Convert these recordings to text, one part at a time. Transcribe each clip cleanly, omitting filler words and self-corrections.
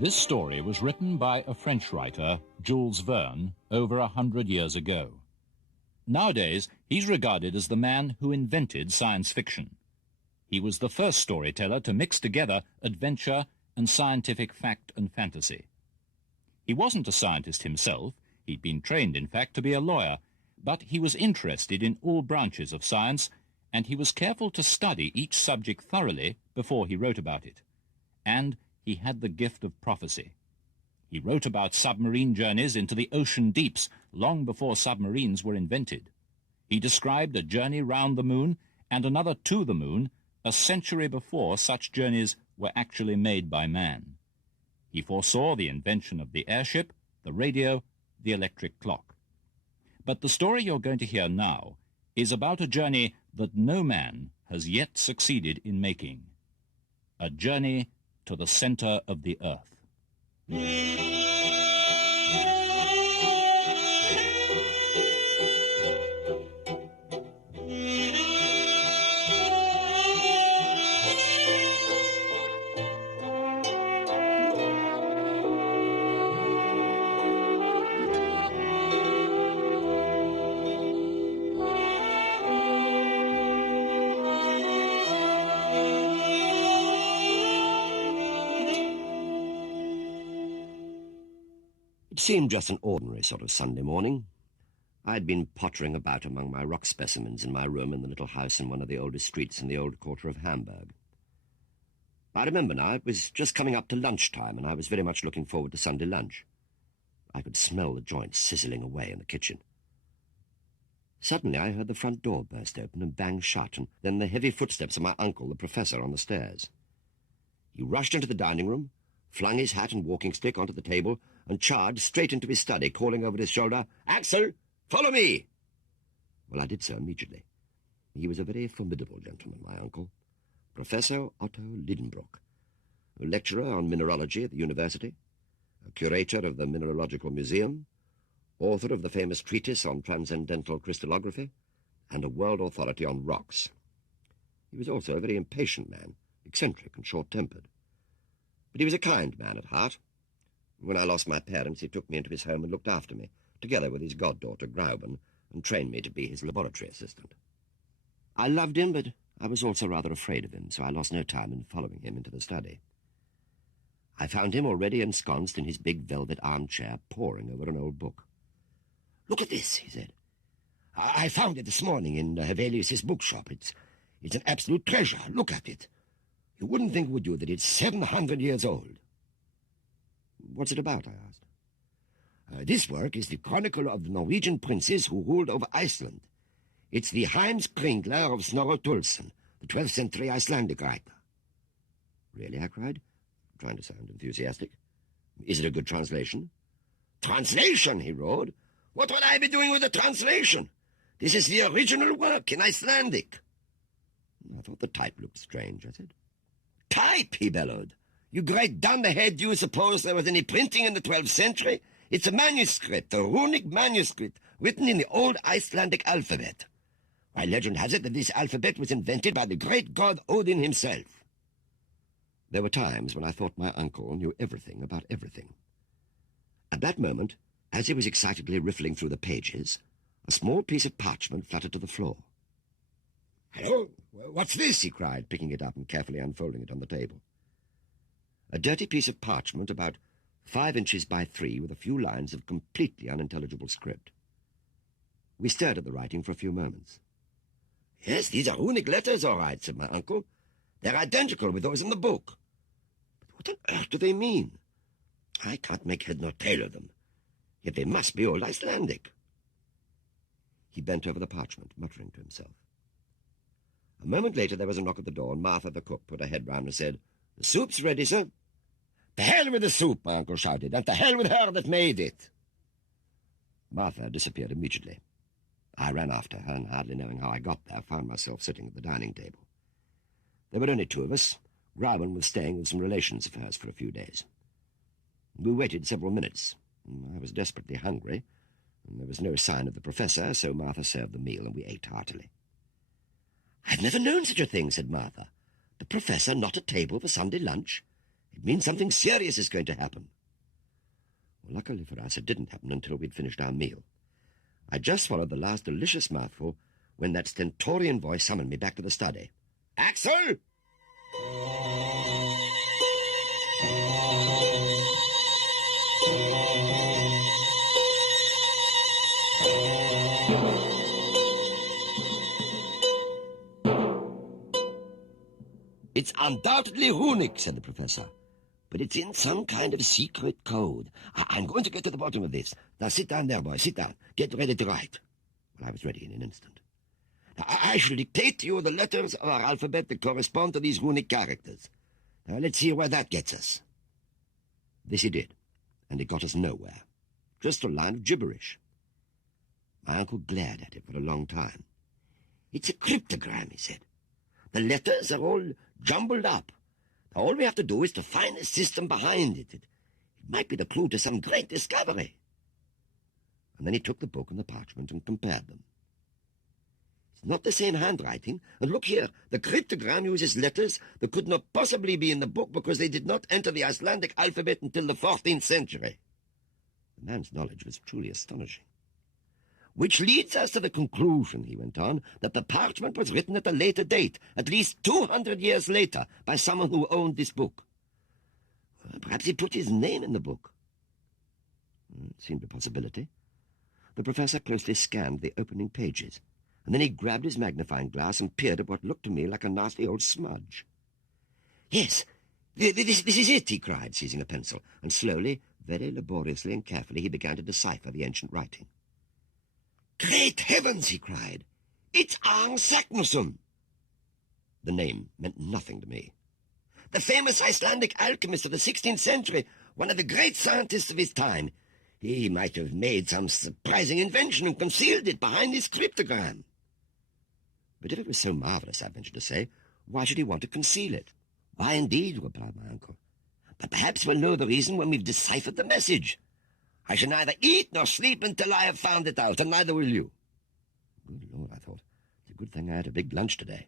This story was written by a French writer, Jules Verne, over 100 years ago. Nowadays, he's regarded as the man who invented science fiction. He was the first storyteller to mix together adventure and scientific fact and fantasy. He wasn't a scientist himself. He'd been trained, in fact, to be a lawyer, but he was interested in all branches of science, and he was careful to study each subject thoroughly before he wrote about it. And he had the gift of prophecy. He wrote about submarine journeys into the ocean deeps long before submarines were invented. He described a journey round the moon and another to the moon a century before such journeys were actually made by man. He foresaw the invention of the airship, the radio, the electric clock. But the story you're going to hear now is about a journey that no man has yet succeeded in making. A journey to the center of the earth. It seemed just an ordinary sort of Sunday morning. I'd been pottering about among my rock specimens in my room in the little house in one of the oldest streets in the old quarter of Hamburg. I remember now, it was just coming up to lunchtime, and I was very much looking forward to Sunday lunch. I could smell the joints sizzling away in the kitchen. Suddenly I heard the front door burst open and bang shut, and then the heavy footsteps of my uncle, the professor, on the stairs. He rushed into the dining room, flung his hat and walking stick onto the table, and charged straight into his study, calling over his shoulder, "Axel, follow me!" Well, I did so immediately. He was a very formidable gentleman, my uncle, Professor Otto Lidenbrock, a lecturer on mineralogy at the university, a curator of the Mineralogical Museum, author of the famous treatise on transcendental crystallography, and a world authority on rocks. He was also a very impatient man, eccentric and short-tempered. But he was a kind man at heart. When I lost my parents, he took me into his home and looked after me, together with his goddaughter, Grauben, and trained me to be his laboratory assistant. I loved him, but I was also rather afraid of him, so I lost no time in following him into the study. I found him already ensconced in his big velvet armchair, poring over an old book. "Look at this," he said. "I found it this morning in Hevelius's bookshop. It's an absolute treasure. Look at it. You wouldn't think, would you, that it's 700 years old?" "What's it about?" I asked. This work is the chronicle of the Norwegian princes who ruled over Iceland. It's the Heimskringla of Snorri Sturluson, the 12th century Icelandic writer." "Really?" I cried, trying to sound enthusiastic. "Is it a good translation?" "Translation?" he roared. "What would I be doing with a translation? This is the original work in Icelandic." "I thought the type looked strange," I said. "Type?" he bellowed. "You great dunderhead, do you suppose there was any printing in the 12th century? It's a manuscript, a runic manuscript, written in the old Icelandic alphabet. Why, legend has it that this alphabet was invented by the great god Odin himself." There were times when I thought my uncle knew everything about everything. At that moment, as he was excitedly riffling through the pages, a small piece of parchment fluttered to the floor. "Hello, what's this?" he cried, picking it up and carefully unfolding it on the table. A dirty piece of parchment about 5 inches by 3 with a few lines of completely unintelligible script. We stared at the writing for a few moments. "Yes, these are runic letters, all right," said my uncle. "They're identical with those in the book. But what on earth do they mean? I can't make head nor tail of them. Yet they must be old Icelandic." He bent over the parchment, muttering to himself. A moment later there was a knock at the door, and Martha, the cook, put her head round and said, "The soup's ready, sir." "To hell with the soup," my uncle shouted, "and to hell with her that made it." Martha disappeared immediately. I ran after her, and hardly knowing how I got there, found myself sitting at the dining table. There were only 2 of us. Grauben was staying with some relations of hers for a few days. We waited several minutes. I was desperately hungry, and there was no sign of the professor, so Martha served the meal, and we ate heartily. "I've never known such a thing," said Martha. "The professor not at table for Sunday lunch? It means something serious is going to happen. Well, luckily for us, it didn't happen until we'd finished our meal. I just swallowed the last delicious mouthful when that stentorian voice summoned me back to the study. Axel! It's undoubtedly runic, said the professor, but it's in some kind of secret code. I'm going to get to the bottom of this. Now sit down there, boy, sit down. Get ready to write. Well, I was ready in an instant. Now, I shall dictate to you the letters of our alphabet that correspond to these runic characters. Now let's see where that gets us. This he did, and it got us nowhere. Just a line of gibberish. My uncle glared at it for a long time. It's a cryptogram, he said. The letters are all jumbled up. Now, all we have to do is to find a system behind it. It might be the clue to some great discovery. And then he took the book and the parchment and compared them. It's not the same handwriting. And look here, the cryptogram uses letters that could not possibly be in the book because they did not enter the Icelandic alphabet until the 14th century. The man's knowledge was truly astonishing. Which leads us to the conclusion, he went on, that the parchment was written at a later date, at least 200 years later, by someone who owned this book. Perhaps he put his name in the book. It seemed a possibility. The professor closely scanned the opening pages, and then he grabbed his magnifying glass and peered at what looked to me like a nasty old smudge. Yes, this is it, he cried, seizing a pencil, and slowly, very laboriously and carefully, he began to decipher the ancient writing. Great heavens, he cried. It's Saknussemm. The name meant nothing to me. The famous Icelandic alchemist of the 16th century, one of the great scientists of his time. He might have made some surprising invention and concealed it behind this cryptogram. But if it was so marvelous, I ventured to say, why should he want to conceal it? Why, indeed, replied my uncle. But perhaps we'll know the reason when we've deciphered the message. I shall neither eat nor sleep until I have found it out, and neither will you. Good Lord, I thought. It's a good thing I had a big lunch today.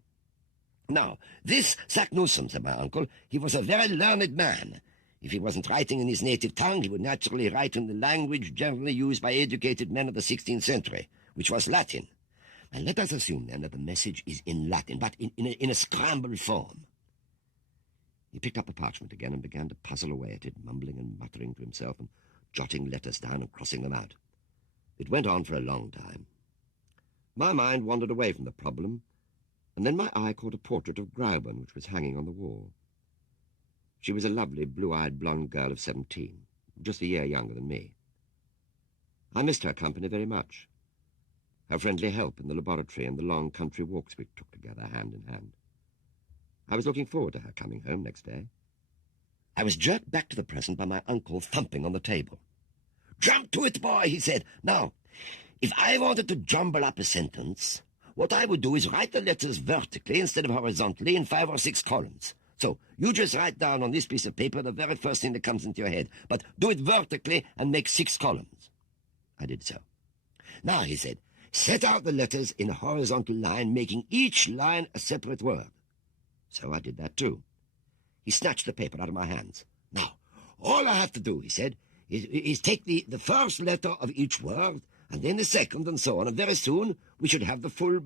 Now, this Saknussemm, said my uncle, he was a very learned man. If he wasn't writing in his native tongue, he would naturally write in the language generally used by educated men of the 16th century, which was Latin. And let us assume, then, that the message is in Latin, but in a scrambled form. He picked up the parchment again and began to puzzle away at it, mumbling and muttering to himself and jotting letters down and crossing them out. It went on for a long time. My mind wandered away from the problem, and then my eye caught a portrait of Grauben, which was hanging on the wall. She was a lovely, blue-eyed, blonde girl of 17, just a year younger than me. I missed her company very much, her friendly help in the laboratory and the long country walks we took together hand in hand. I was looking forward to her coming home next day. I was jerked back to the present by my uncle thumping on the table. Jump to it, boy, he said. Now, if I wanted to jumble up a sentence, what I would do is write the letters vertically instead of horizontally in 5 or 6 columns. So you just write down on this piece of paper the very first thing that comes into your head, but do it vertically and make 6 columns. I did so. Now, he said, set out the letters in a horizontal line, making each line a separate word. So I did that too. He snatched the paper out of my hands. Now, all I have to do, he said, is take the first letter of each word, and then the second, and so on, and very soon we should have the full...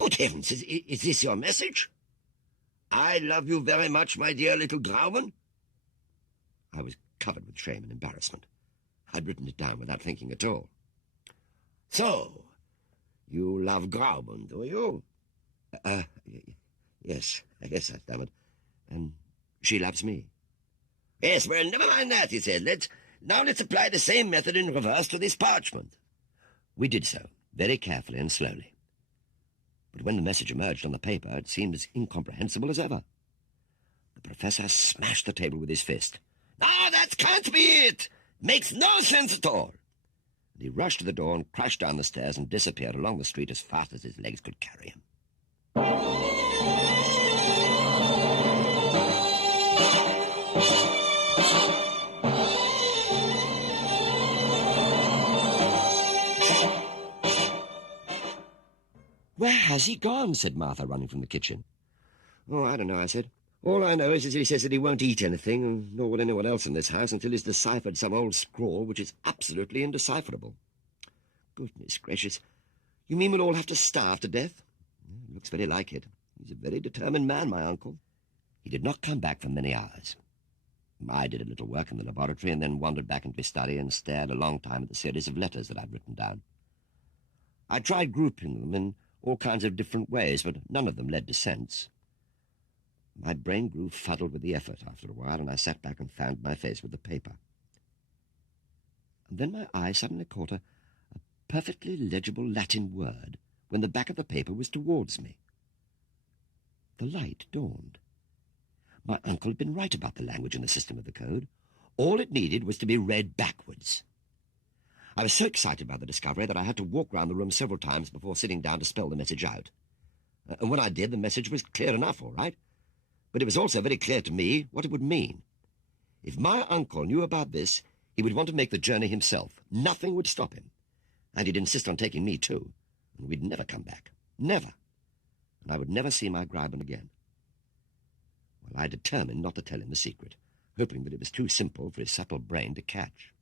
Good heavens, is this your message? I love you very much, my dear little Grauben. I was covered with shame and embarrassment. I'd written it down without thinking at all. So, you love Grauben, do you? Yes, I stammered. And she loves me. Yes, well, never mind that, he said. Let's apply the same method in reverse to this parchment. We did so, very carefully and slowly. But when the message emerged on the paper, it seemed as incomprehensible as ever. The professor smashed the table with his fist. No, that can't be it! Makes no sense at all! And he rushed to the door and crashed down the stairs and disappeared along the street as fast as his legs could carry him. Where has he gone? Said Martha, running from the kitchen. Oh, I don't know, I said. All I know is that he says that he won't eat anything, nor will anyone else in this house, until he's deciphered some old scrawl which is absolutely indecipherable. Goodness gracious. You mean we'll all have to starve to death? Looks very like it. He's a very determined man, my uncle. He did not come back for many hours. I did a little work in the laboratory and then wandered back into his study and stared a long time at the series of letters that I'd written down. I tried grouping them in all kinds of different ways, but none of them led to sense. My brain grew fuddled with the effort after a while, and I sat back and found my face with the paper. And then my eye suddenly caught a perfectly legible Latin word when the back of the paper was towards me. The light dawned. My uncle had been right about the language and the system of the code. All it needed was to be read backwards. I was so excited by the discovery that I had to walk round the room several times before sitting down to spell the message out. And when I did, the message was clear enough, all right. But it was also very clear to me what it would mean. If my uncle knew about this, he would want to make the journey himself. Nothing would stop him. And he'd insist on taking me, too. And we'd never come back. Never. And I would never see my Greiben again. Well, I determined not to tell him the secret, hoping that it was too simple for his subtle brain to catch.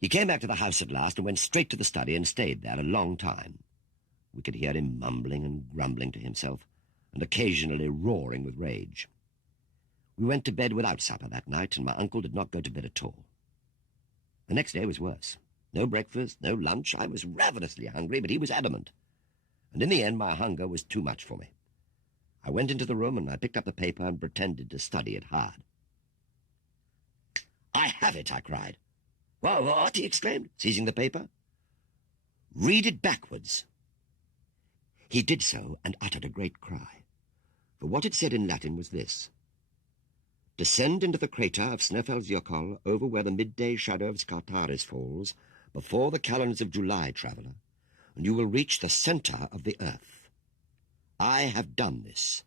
He came back to the house at last and went straight to the study and stayed there a long time. We could hear him mumbling and grumbling to himself, and occasionally roaring with rage. We went to bed without supper that night, and my uncle did not go to bed at all. The next day was worse. No breakfast, no lunch. I was ravenously hungry, but he was adamant. And in the end, my hunger was too much for me. I went into the room and I picked up the paper and pretended to study it hard. "I have it," I cried. "What?" he exclaimed, seizing the paper. "Read it backwards." He did so and uttered a great cry. For what it said in Latin was this: "Descend into the crater of Snæfellsjökull over where the midday shadow of Skartaris falls, before the calends of July, traveller, and you will reach the centre of the earth. I have done this.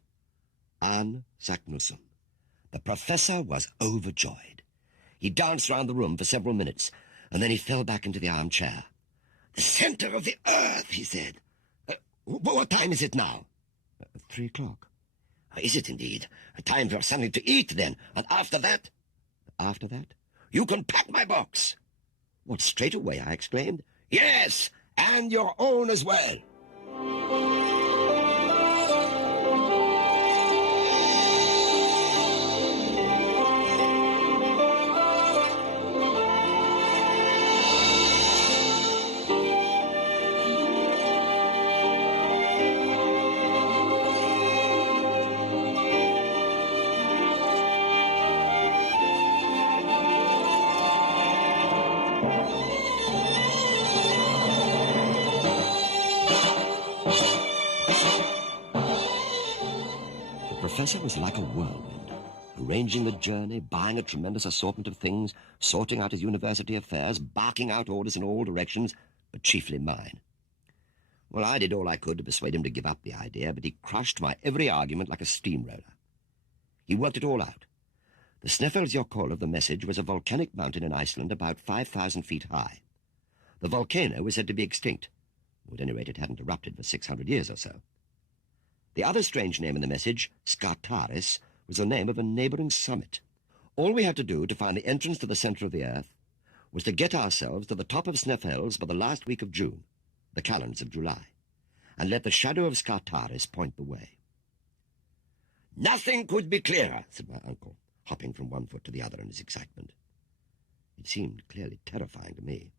An Saknussum." The professor was overjoyed. He danced round the room for several minutes, and then he fell back into the armchair. "The centre of the earth," he said. What time is it now?" 3 o'clock. "Is it indeed? Time for something to eat, then. And after that?" "After that?" "You can pack my box." "What, straight away?" I exclaimed. "Yes, and your own as well." The professor was like a whirlwind, arranging the journey, buying a tremendous assortment of things, sorting out his university affairs, barking out orders in all directions, but chiefly mine. Well, I did all I could to persuade him to give up the idea, but he crushed my every argument like a steamroller. He worked it all out. The Snæfellsjökull of the message was a volcanic mountain in Iceland about 5,000 feet high. The volcano was said to be extinct, or at any rate it hadn't erupted for 600 years or so. The other strange name in the message, Skartaris, was the name of a neighbouring summit. All we had to do to find the entrance to the centre of the earth was to get ourselves to the top of Snæfells by the last week of June, the calends of July, and let the shadow of Skartaris point the way. "Nothing could be clearer," said my uncle, hopping from one foot to the other in his excitement. It seemed clearly terrifying to me.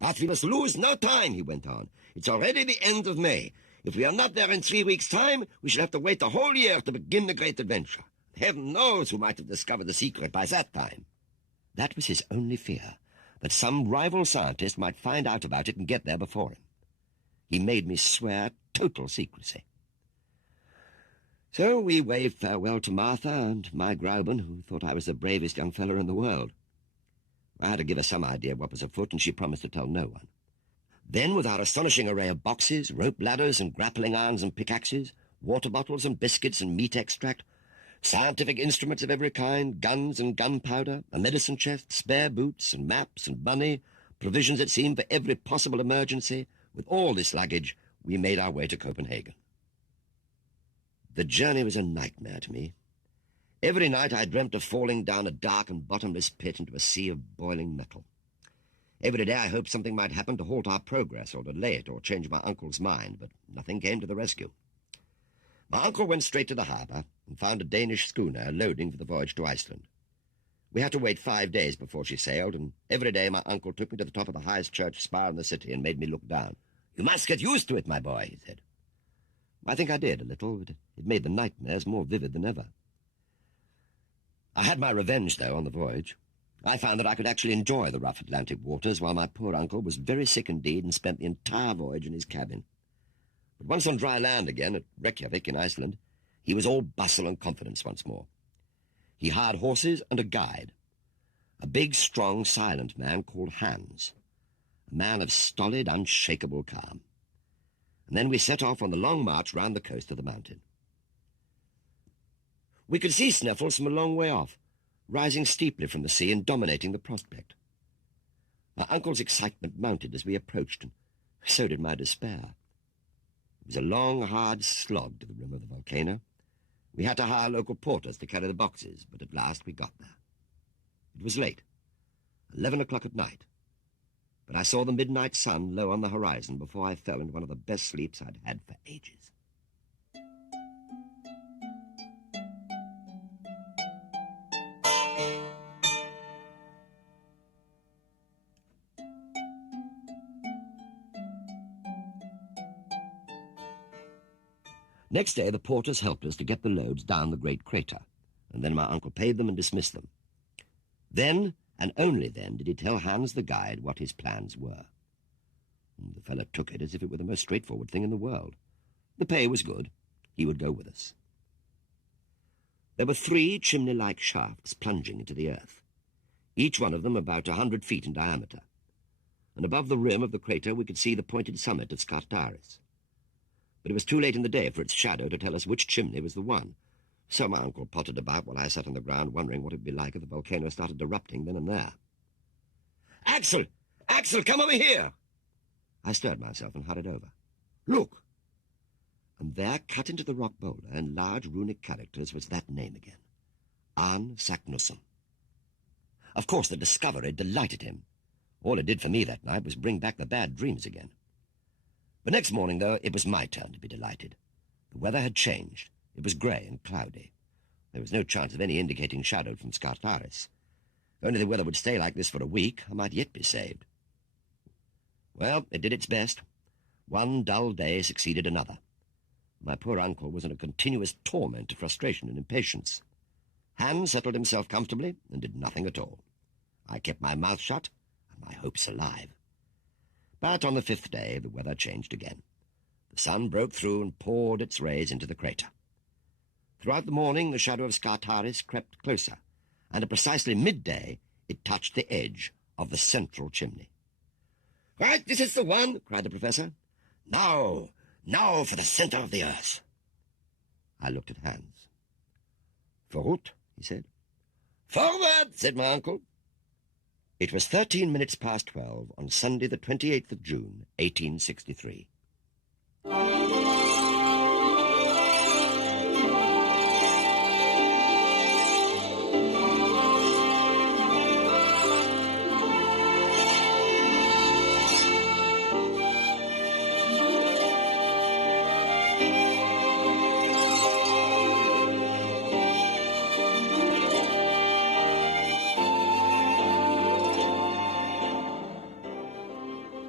"But we must lose no time," he went on. "It's already the end of May. If we are not there in 3 weeks' time, we shall have to wait the whole year to begin the great adventure. Heaven knows who might have discovered the secret by that time." That was his only fear, that some rival scientist might find out about it and get there before him. He made me swear total secrecy. So we waved farewell to Martha and my Greiben, who thought I was the bravest young fellow in the world. I had to give her some idea of what was afoot, and she promised to tell no one. Then, with our astonishing array of boxes, rope ladders and grappling irons and pickaxes, water bottles and biscuits and meat extract, scientific instruments of every kind, guns and gunpowder, a medicine chest, spare boots and maps and money, provisions, it seemed, for every possible emergency, with all this luggage, we made our way to Copenhagen. The journey was a nightmare to me. Every night I dreamt of falling down a dark and bottomless pit into a sea of boiling metal. Every day I hoped something might happen to halt our progress or delay it or change my uncle's mind, but nothing came to the rescue. My uncle went straight to the harbour and found a Danish schooner loading for the voyage to Iceland. We had to wait 5 days before she sailed, and every day my uncle took me to the top of the highest church spire in the city and made me look down. "You must get used to it, my boy," he said. I think I did a little, but it made the nightmares more vivid than ever. I had my revenge, though, on the voyage. I found that I could actually enjoy the rough Atlantic waters, while my poor uncle was very sick indeed and spent the entire voyage in his cabin. But once on dry land again, at Reykjavik in Iceland, he was all bustle and confidence once more. He hired horses and a guide, a big, strong, silent man called Hans, a man of stolid, unshakable calm. And then we set off on the long march round the coast of the mountain. We could see Snæfell from a long way off, rising steeply from the sea and dominating the prospect. My uncle's excitement mounted as we approached, and so did my despair. It was a long, hard slog to the rim of the volcano. We had to hire local porters to carry the boxes, but at last we got there. It was late, 11 o'clock at night, but I saw the midnight sun low on the horizon before I fell into one of the best sleeps I'd had for ages. Next day, the porters helped us to get the loads down the great crater, and then my uncle paid them and dismissed them. Then, and only then, did he tell Hans the guide what his plans were. The fellow took it as if it were the most straightforward thing in the world. The pay was good. He would go with us. There were 3 chimney-like shafts plunging into the earth, each one of them about 100 feet in diameter, and above the rim of the crater we could see the pointed summit of Skartaris. But it was too late in the day for its shadow to tell us which chimney was the one. So my uncle pottered about while I sat on the ground wondering what it would be like if the volcano started erupting then and there. "Axel! Axel, come over here!" I stirred myself and hurried over. "Look!" And there, cut into the rock boulder in large runic characters, was that name again. Arne Saknussemm. Of course, the discovery delighted him. All it did for me that night was bring back the bad dreams again. The next morning, though, it was my turn to be delighted. The weather had changed. It was grey and cloudy. There was no chance of any indicating shadow from Skartaris. If only the weather would stay like this for a week, I might yet be saved. Well, it did its best. One dull day succeeded another. My poor uncle was in a continuous torment of frustration and impatience. Hans settled himself comfortably and did nothing at all. I kept my mouth shut and my hopes alive. But on the 5th day, the weather changed again. The sun broke through and poured its rays into the crater. Throughout the morning, the shadow of Skartaris crept closer, and at precisely midday, it touched the edge of the central chimney. "Right, this is the one," cried the professor. Now for the center of the earth." I looked at Hans. "Vorut," he said. "Forward," said my uncle. It was 13 minutes past 12 on Sunday the 28th of June, 1863.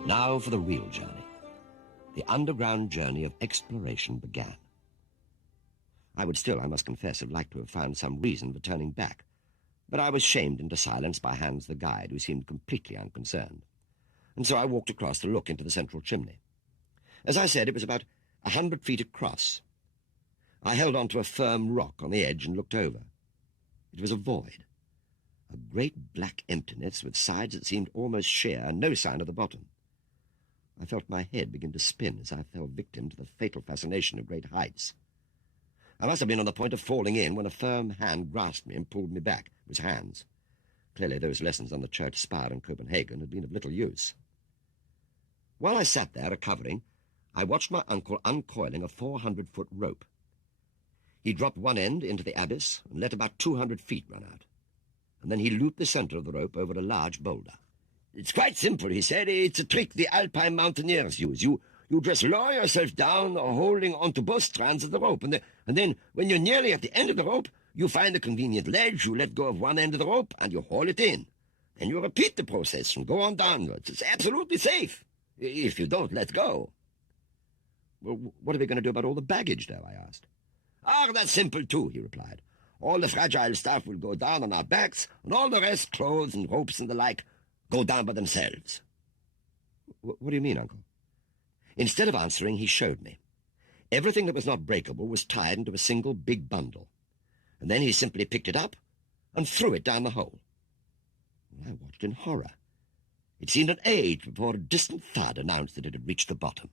Now for the real journey. The underground journey of exploration began. I would still, I must confess, have liked to have found some reason for turning back, but I was shamed into silence by Hans the guide, who seemed completely unconcerned, and so I walked across to look into the central chimney. As I said, it was about 100 feet across. I held on to a firm rock on the edge and looked over. It was a void, a great black emptiness with sides that seemed almost sheer and no sign of the bottom. I felt my head begin to spin as I fell victim to the fatal fascination of great heights. I must have been on the point of falling in when a firm hand grasped me and pulled me back. It was Hans. Clearly those lessons on the church spire in Copenhagen had been of little use. While I sat there recovering, I watched my uncle uncoiling a 400-foot rope. He dropped one end into the abyss and let about 200 feet run out. And then he looped the center of the rope over a large boulder. "It's quite simple," he said. "It's a trick the alpine mountaineers use. You just lower yourself down, holding onto both strands of the rope, and then when you're nearly at the end of the rope, you find a convenient ledge, you let go of one end of the rope, and you haul it in. Then you repeat the process and go on downwards. It's absolutely safe, if you don't let go." "Well, what are we going to do about all the baggage, though?" I asked. "Ah, that's simple, too," he replied. "All the fragile stuff will go down on our backs, and all the rest, clothes and ropes and the like, go down by themselves." "What do you mean, Uncle?" Instead of answering, he showed me. Everything that was not breakable was tied into a single big bundle, and then he simply picked it up and threw it down the hole. I watched in horror. It seemed an age before a distant thud announced that it had reached the bottom.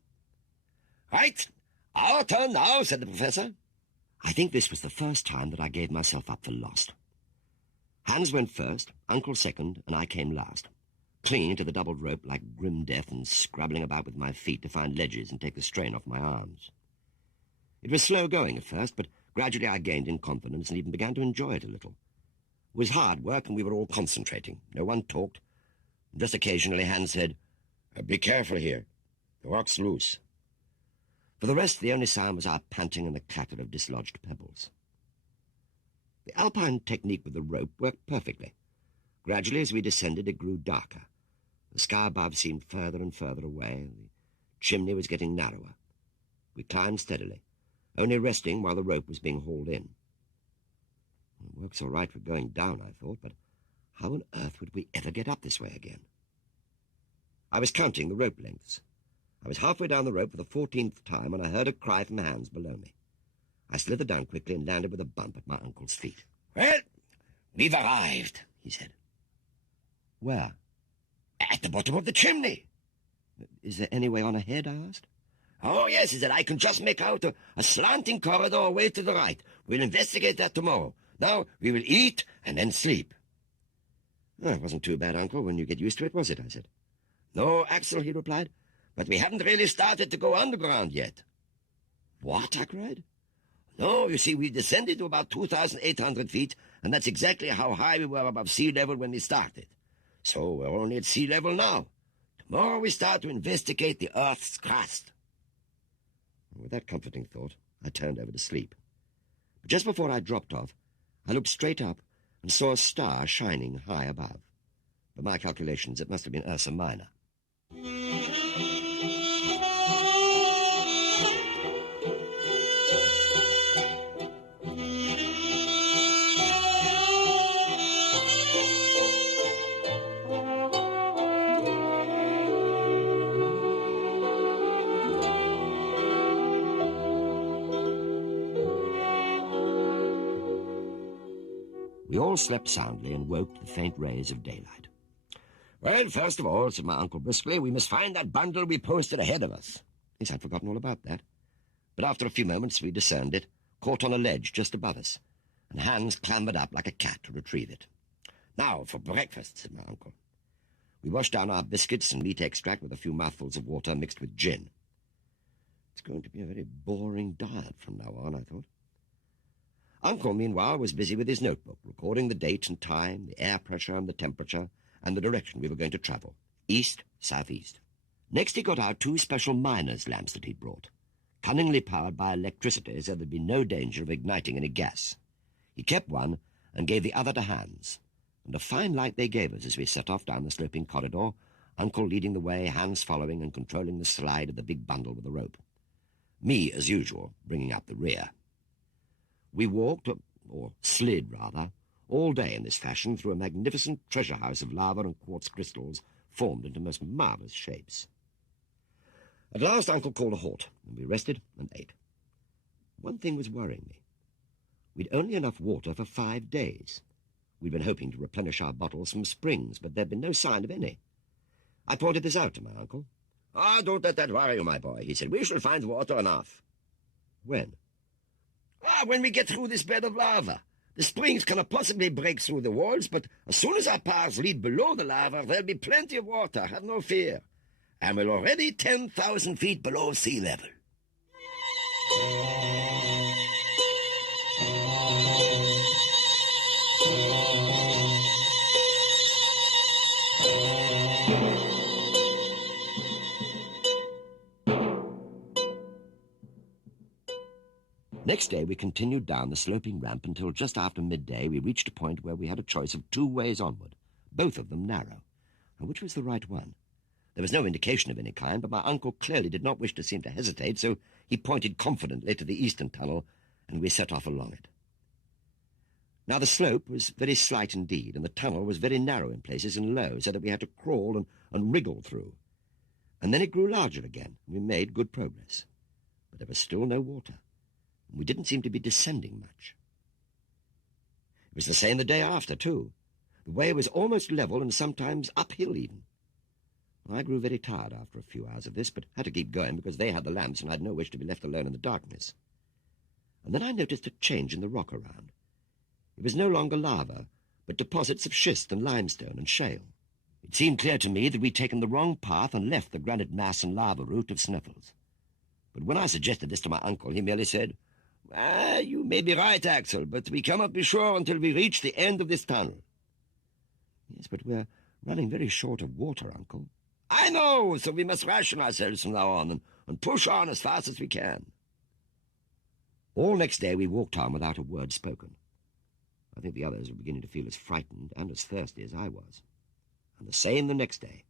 "Right, our turn now," said the professor. I think this was the first time that I gave myself up for lost. Hans went first, Uncle second, and I came last, clinging to the doubled rope like grim death and scrabbling about with my feet to find ledges and take the strain off my arms. It was slow going at first, but gradually I gained in confidence and even began to enjoy it a little. It was hard work, and we were all concentrating. No one talked. Just occasionally Hans said, "Be careful here. The rock's loose." For the rest, the only sound was our panting and the clatter of dislodged pebbles. The alpine technique with the rope worked perfectly. Gradually, as we descended, it grew darker. The sky above seemed further and further away. The chimney was getting narrower. We climbed steadily, only resting while the rope was being hauled in. It works all right for going down, I thought, but how on earth would we ever get up this way again? I was counting the rope lengths. I was halfway down the rope for the 14th time when I heard a cry from Hans below me. I slithered down quickly and landed with a bump at my uncle's feet. "Well, we've arrived," he said. "Where?" "At the bottom of the chimney." "Is there any way on ahead?" I asked. "Oh, yes," he said. "I can just make out a slanting corridor away to the right. We'll investigate that tomorrow. Now we will eat and then sleep." "Oh, it wasn't too bad, Uncle, when you get used to it, was it?" I said. "No, Axel," he replied, "but we haven't really started to go underground yet." "What?" I cried. "No, you see, we descended to about 2,800 feet, and that's exactly how high we were above sea level when we started. So we're only at sea level now. Tomorrow we start to investigate the Earth's crust." With that comforting thought, I turned over to sleep. But just before I dropped off, I looked straight up and saw a star shining high above. By my calculations, it must have been Ursa Minor. We all slept soundly and woke to the faint rays of daylight. "Well, first of all," said my uncle briskly, "we must find that bundle we posted ahead of us." Yes, I'd forgotten all about that. But after a few moments we discerned it, caught on a ledge just above us, and Hans clambered up like a cat to retrieve it. "Now for breakfast," said my uncle. We washed down our biscuits and meat extract with a few mouthfuls of water mixed with gin. It's going to be a very boring diet from now on, I thought. Uncle, meanwhile, was busy with his notebook, recording the date and time, the air pressure and the temperature, and the direction we were going to travel, east, southeast. Next he got out 2 special miner's lamps that he'd brought, cunningly powered by electricity so there'd be no danger of igniting any gas. He kept one and gave the other to Hans, and a fine light they gave us as we set off down the sloping corridor, Uncle leading the way, Hans following and controlling the slide of the big bundle with the rope. Me, as usual, bringing up the rear. We walked, or slid rather, all day in this fashion through a magnificent treasure house of lava and quartz crystals formed into most marvellous shapes. At last Uncle called a halt, and we rested and ate. One thing was worrying me. We'd only enough water for 5 days. We'd been hoping to replenish our bottles from springs, but there'd been no sign of any. I pointed this out to my uncle. "Ah, don't let that worry you, my boy," he said. "We shall find water enough." "When?" "When we get through this bed of lava. The springs cannot possibly break through the walls, but as soon as our paths lead below the lava, there'll be plenty of water, have no fear. And we're already 10,000 feet below sea level." Next day we continued down the sloping ramp until just after midday we reached a point where we had a choice of 2 ways onward, both of them narrow. And which was the right one? There was no indication of any kind, but my uncle clearly did not wish to seem to hesitate, so he pointed confidently to the eastern tunnel, and we set off along it. Now the slope was very slight indeed, and the tunnel was very narrow in places and low, so that we had to crawl and wriggle through. And then it grew larger again, and we made good progress. But there was still no water. We didn't seem to be descending much. It was the same the day after, too. The way was almost level and sometimes uphill even. I grew very tired after a few hours of this, but had to keep going because they had the lamps and I had no wish to be left alone in the darkness. And then I noticed a change in the rock around. It was no longer lava, but deposits of schist and limestone and shale. It seemed clear to me that we'd taken the wrong path and left the granite mass and lava route of Snæfellsjökull. But when I suggested this to my uncle, he merely said, "You may be right, Axel, but we cannot be sure until we reach the end of this tunnel." "Yes, but we're running very short of water, Uncle." "I know, so we must ration ourselves from now on and push on as fast as we can." All next day we walked on without a word spoken. I think the others were beginning to feel as frightened and as thirsty as I was. And the same the next day,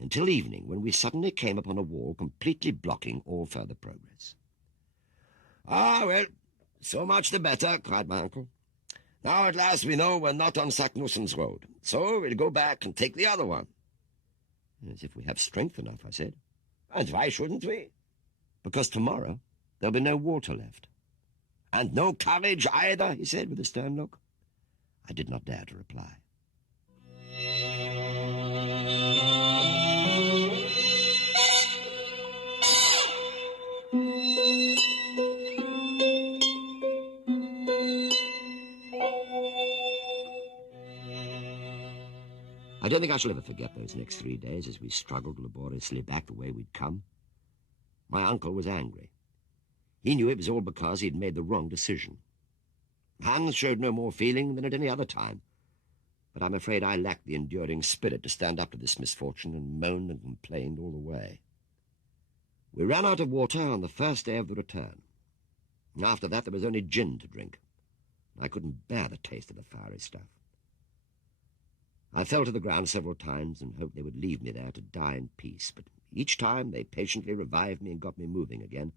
until evening, when we suddenly came upon a wall completely blocking all further progress. Well, so much the better," cried my uncle. "Now at last we know we're not on Saknusson's road, so we'll go back and take the other one." "As if we have strength enough," I said. "And why shouldn't we?" "Because tomorrow there'll be no water left." "And no courage either," he said with a stern look. I did not dare to reply. I don't think I shall ever forget those next 3 days as we struggled laboriously back the way we'd come. My uncle was angry. He knew it was all because he'd made the wrong decision. Hans showed no more feeling than at any other time, but I'm afraid I lacked the enduring spirit to stand up to this misfortune and moaned and complained all the way. We ran out of water on the first day of the return. After that there was only gin to drink. I couldn't bear the taste of the fiery stuff. I fell to the ground several times and hoped they would leave me there to die in peace, but each time they patiently revived me and got me moving again,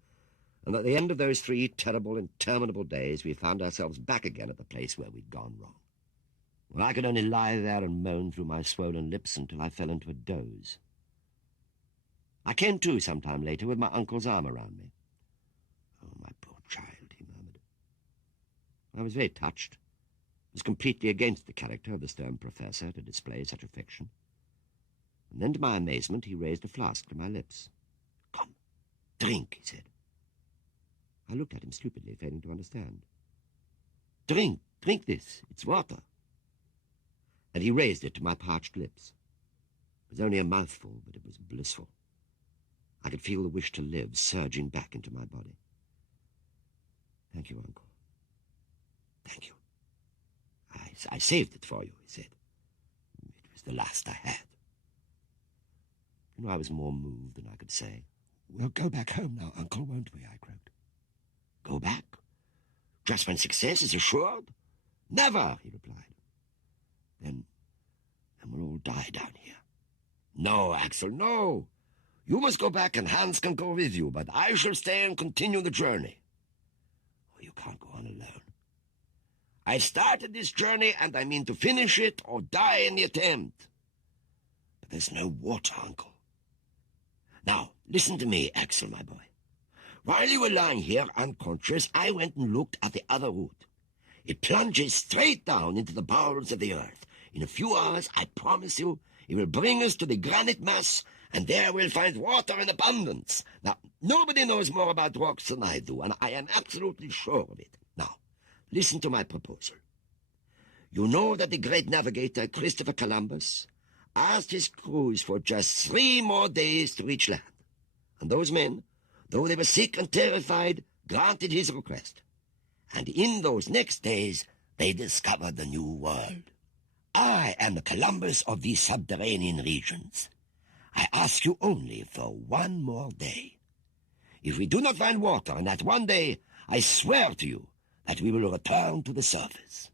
and at the end of those 3 terrible, interminable days we found ourselves back again at the place where we'd gone wrong. Well, I could only lie there and moan through my swollen lips until I fell into a doze. I came to some time later with my uncle's arm around me. "Oh, my poor child," he murmured. I was very touched. It was completely against the character of the stern professor to display such affection. And then, to my amazement, he raised a flask to my lips. "Come, drink," he said. I looked at him stupidly, failing to understand. "Drink this, it's water." And he raised it to my parched lips. It was only a mouthful, but it was blissful. I could feel the wish to live surging back into my body. "Thank you, Uncle. Thank you. I saved it for you," he said. "It was the last I had." I was more moved than I could say. "We'll go back home now, Uncle, won't we?" I croaked. "Go back? Just when success is assured?" "Never," he replied. Then we'll all die down here." "No, Axel, no. You must go back and Hans can go with you, but I shall stay and continue the journey." "Oh, you can't go on alone." "I started this journey and I mean to finish it or die in the attempt." "But there's no water, Uncle." "Now, listen to me, Axel, my boy. While you were lying here unconscious, I went and looked at the other route. It plunges straight down into the bowels of the earth. In a few hours, I promise you, it will bring us to the granite mass, and there we'll find water in abundance. Now, nobody knows more about rocks than I do, and I am absolutely sure of it. Now, listen to my proposal. You know that the great navigator Christopher Columbus asked his crews for just 3 more days to reach land. And those men, though they were sick and terrified, granted his request. And in those next days, they discovered the new world. I am the Columbus of these subterranean regions. I ask you only for 1 more day. If we do not find water in that 1 day, I swear to you that we will return to the surface."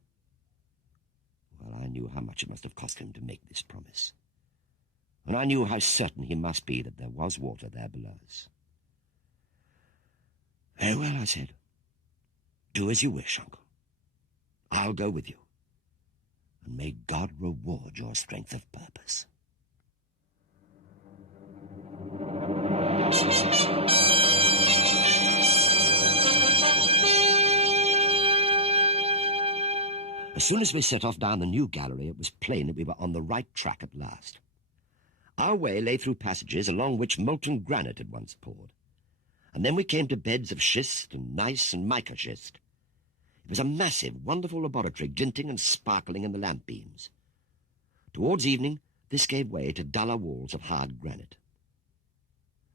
Well, I knew how much it must have cost him to make this promise. And I knew how certain he must be that there was water there below us. "Very well," I said. "Do as you wish, Uncle. I'll go with you. And may God reward your strength of purpose." As soon as we set off down the new gallery, it was plain that we were on the right track at last. Our way lay through passages along which molten granite had once poured. And then we came to beds of schist and gneiss and mica schist. It was a massive, wonderful laboratory, glinting and sparkling in the lamp beams. Towards evening, this gave way to duller walls of hard granite.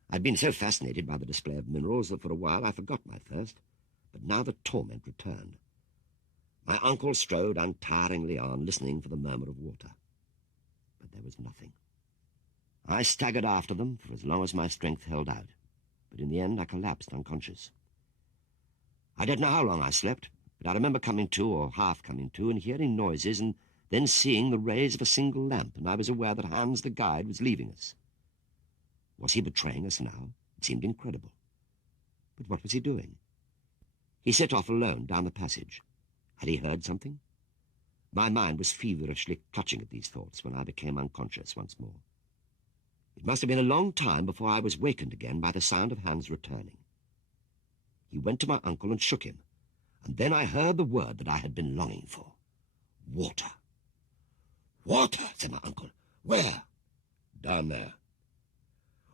I'd been so fascinated by the display of minerals that for a while I forgot my thirst, but now the torment returned. My uncle strode untiringly on, listening for the murmur of water. But there was nothing. I staggered after them for as long as my strength held out, but in the end I collapsed unconscious. I don't know how long I slept, but I remember coming to, or half coming to, and hearing noises, and then seeing the rays of a single lamp, and I was aware that Hans the guide was leaving us. Was he betraying us now? It seemed incredible. But what was he doing? He set off alone down the passage. Had he heard something? My mind was feverishly clutching at these thoughts when I became unconscious once more. It must have been a long time before I was wakened again by the sound of Hans returning. He went to my uncle and shook him, and then I heard the word that I had been longing for. Water. "Water," said my uncle. "Where?" "Down there."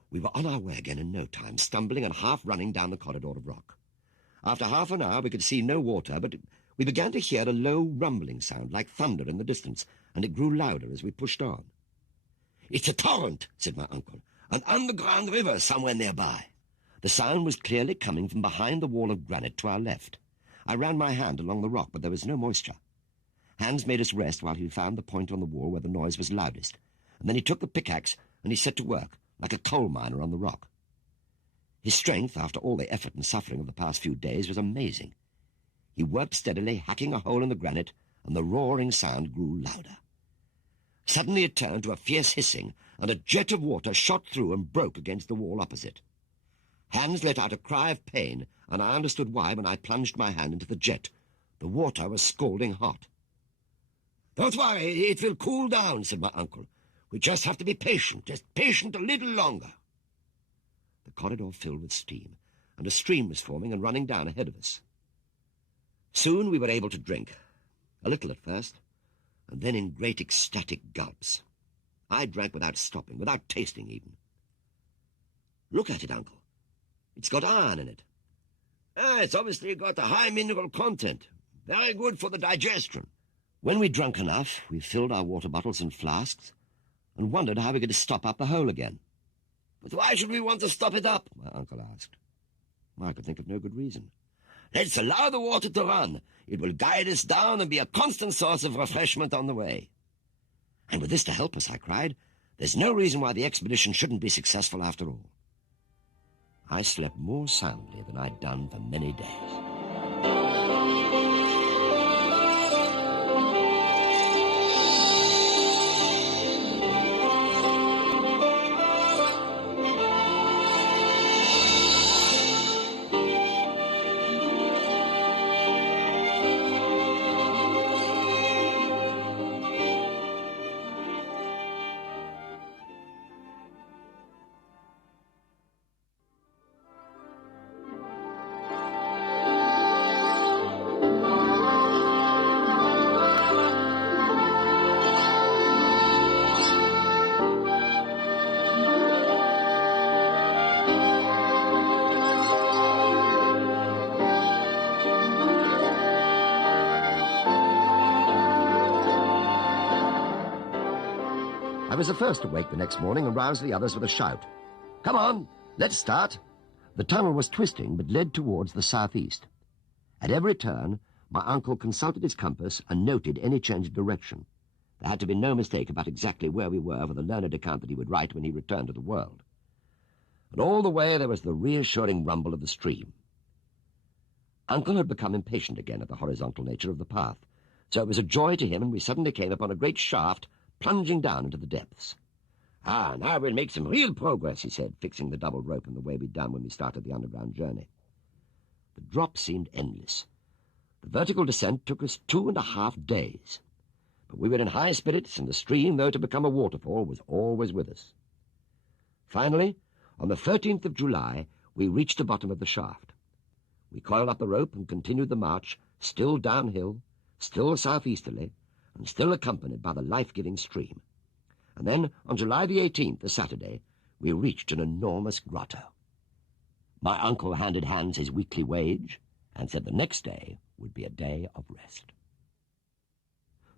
We were on our way again in no time, stumbling and half running down the corridor of rock. After half an hour we could see no water, but we began to hear a low rumbling sound like thunder in the distance, and it grew louder as we pushed on. "It's a torrent," said my uncle, "an underground river somewhere nearby." The sound was clearly coming from behind the wall of granite to our left. I ran my hand along the rock, but there was no moisture. Hans made us rest while he found the point on the wall where the noise was loudest, and then he took the pickaxe and he set to work, like a coal miner on the rock. His strength, after all the effort and suffering of the past few days, was amazing. He worked steadily, hacking a hole in the granite, and the roaring sound grew louder. Suddenly it turned to a fierce hissing, and a jet of water shot through and broke against the wall opposite. Hans let out a cry of pain, and I understood why when I plunged my hand into the jet. The water was scalding hot. "Don't worry, it will cool down," said my uncle. "We just have to be patient, just patient a little longer." The corridor filled with steam, and a stream was forming and running down ahead of us. Soon we were able to drink, a little at first, and then in great ecstatic gulps. I drank without stopping, without tasting even. "Look at it, Uncle. It's got iron in it." It's obviously got a high mineral content. Very good for the digestion." When we'd drunk enough, we filled our water bottles and flasks and wondered how we could stop up the hole again. "But why should we want to stop it up?" my uncle asked. I could think of no good reason. "Let's allow the water to run. It will guide us down and be a constant source of refreshment on the way." "And with this to help us," I cried, "there's no reason why the expedition shouldn't be successful after all." I slept more soundly than I'd done for many days. I was the first to wake the next morning and roused the others with a shout. "Come on, let's start." The tunnel was twisting, but led towards the southeast. At every turn, my uncle consulted his compass and noted any change of direction. There had to be no mistake about exactly where we were for the learned account that he would write when he returned to the world. And all the way there was the reassuring rumble of the stream. Uncle had become impatient again at the horizontal nature of the path, so it was a joy to him, and we suddenly came upon a great shaft plunging down into the depths. "Ah, now we'll make some real progress," he said, fixing the double rope in the way we'd done when we started the underground journey. The drop seemed endless. The vertical descent took us 2.5 days. But we were in high spirits, and the stream, though to become a waterfall, was always with us. Finally, on the 13th of July, we reached the bottom of the shaft. We coiled up the rope and continued the march, still downhill, still southeasterly, and still accompanied by the life-giving stream. And then, on July the 18th, a Saturday, we reached an enormous grotto. My uncle handed Hans his weekly wage and said the next day would be a day of rest.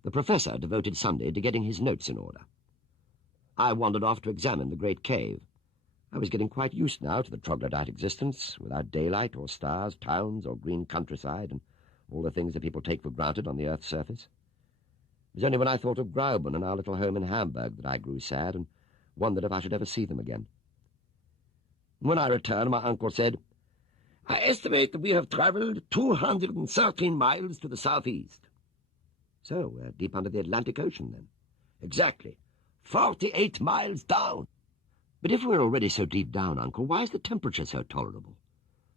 The professor devoted Sunday to getting his notes in order. I wandered off to examine the great cave. I was getting quite used now to the troglodyte existence, without daylight or stars, towns or green countryside, and all the things that people take for granted on the earth's surface. It was only when I thought of Grauben and our little home in Hamburg that I grew sad and wondered if I should ever see them again. When I returned, my uncle said, "I estimate that we have travelled 213 miles to the southeast." "So, we're deep under the Atlantic Ocean, then?" "Exactly. 48 miles down." "But if we're already so deep down, Uncle, why is the temperature so tolerable?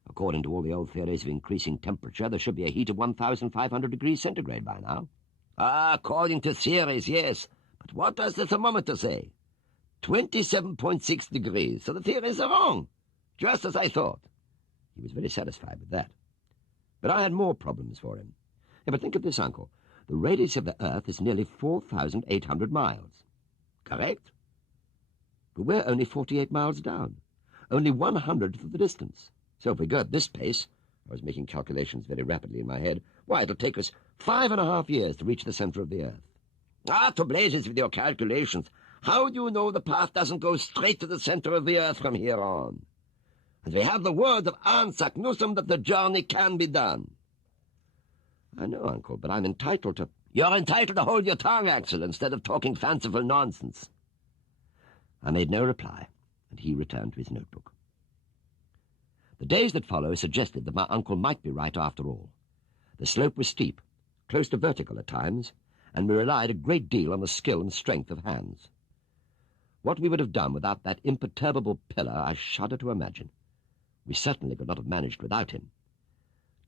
According to all the old theories of increasing temperature, there should be a heat of 1,500 degrees centigrade by now." "Ah, according to theories, yes. But what does the thermometer say? 27.6 degrees, so the theories are wrong. Just as I thought." He was very satisfied with that. But I had more problems for him. Yeah, but think of this, Uncle. The radius of the Earth is nearly 4,800 miles. Correct? But we're only 48 miles down. Only 100th of the distance. So if we go at this pace, I was making calculations very rapidly in my head, why, it'll take us 5.5 years to reach the center of the Earth. "Ah, to blazes with your calculations. How do you know the path doesn't go straight to the center of the Earth from here on? And we have the word of Arne Saknussemm that the journey can be done." "I know, Uncle, but I'm entitled to—" "You're entitled to hold your tongue, Axel, instead of talking fanciful nonsense." I made no reply, and he returned to his notebook. The days that followed suggested that my uncle might be right after all. The slope was steep, close to vertical at times, and we relied a great deal on the skill and strength of Hans. What we would have done without that imperturbable pillar, I shudder to imagine. We certainly could not have managed without him.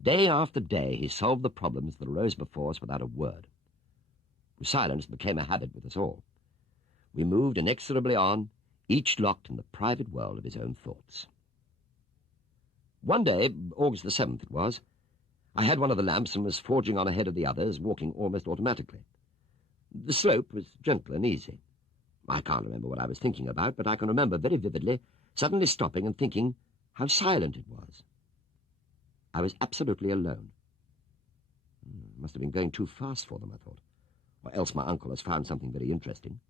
Day after day he solved the problems that arose before us without a word. Silence became a habit with us all. We moved inexorably on, each locked in the private world of his own thoughts. One day, August the 7th it was, I had one of the lamps and was forging on ahead of the others, walking almost automatically. The slope was gentle and easy. I can't remember what I was thinking about, but I can remember very vividly suddenly stopping and thinking how silent it was. I was absolutely alone. I must have been going too fast for them, I thought, or else my uncle has found something very interesting.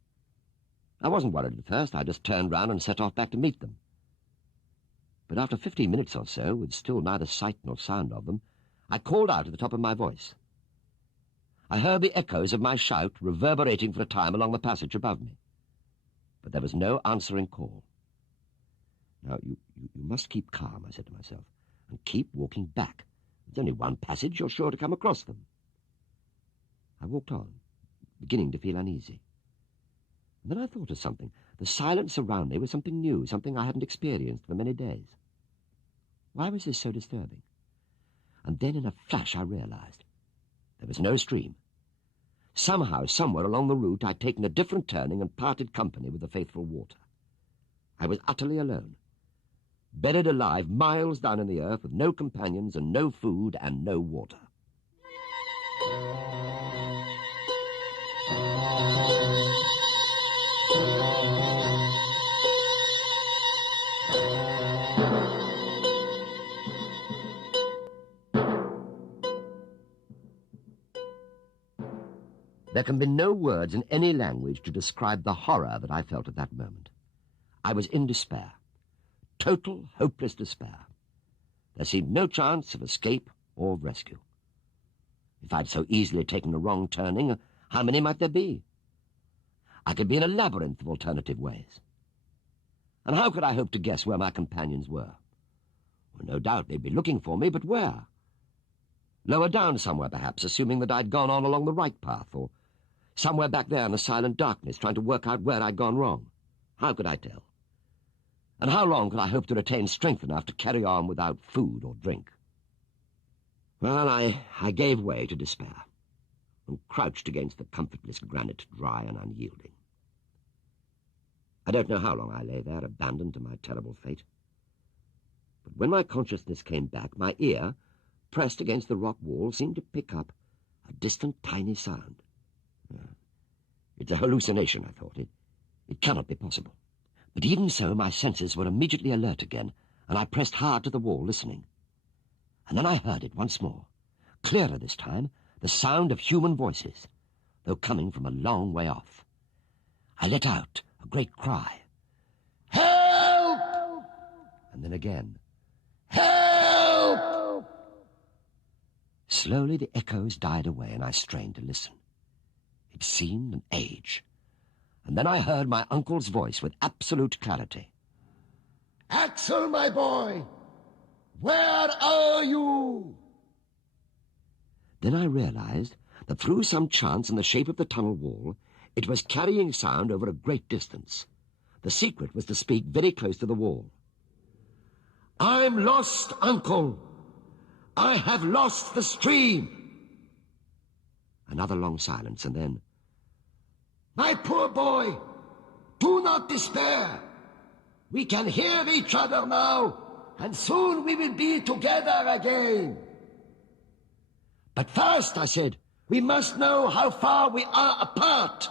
I wasn't worried at first. I just turned round and set off back to meet them. But after 15 minutes or so, with still neither sight nor sound of them, I called out at the top of my voice. I heard the echoes of my shout reverberating for a time along the passage above me. But there was no answering call. "Now, you must keep calm," I said to myself, "and keep walking back. There's only one passage. You're sure to come across them." I walked on, beginning to feel uneasy. And then I thought of something. The silence around me was something new, something I hadn't experienced for many days. Why was this so disturbing? And then in a flash I realized. There was no stream. Somehow, somewhere along the route, I'd taken a different turning and parted company with the faithful water. I was utterly alone, buried alive miles down in the earth with no companions and no food and no water. There can be no words in any language to describe the horror that I felt at that moment. I was in despair. Total, hopeless despair. There seemed no chance of escape or of rescue. If I'd so easily taken a wrong turning, how many might there be? I could be in a labyrinth of alternative ways. And how could I hope to guess where my companions were? Well, no doubt they'd be looking for me, but where? Lower down somewhere, perhaps, assuming that I'd gone on along the right path, or somewhere back there in the silent darkness, trying to work out where I'd gone wrong. How could I tell? And how long could I hope to retain strength enough to carry on without food or drink? Well, I gave way to despair and crouched against the comfortless granite, dry and unyielding. I don't know how long I lay there, abandoned to my terrible fate. But when my consciousness came back, my ear, pressed against the rock wall, seemed to pick up a distant, tiny sound. It's a hallucination, I thought. It cannot be possible. But even so, my senses were immediately alert again, and I pressed hard to the wall, listening. And then I heard it once more, clearer this time, the sound of human voices, though coming from a long way off. I let out a great cry. Help! And then again, help! Slowly the echoes died away, and I strained to listen. It seemed an age. And then I heard my uncle's voice with absolute clarity. Axel, my boy, where are you? Then I realized that through some chance in the shape of the tunnel wall, it was carrying sound over a great distance. The secret was to speak very close to the wall. I'm lost, uncle. I have lost the stream. Another long silence, and then, my poor boy, do not despair. We can hear each other now, and soon we will be together again. But first, I said, we must know how far we are apart.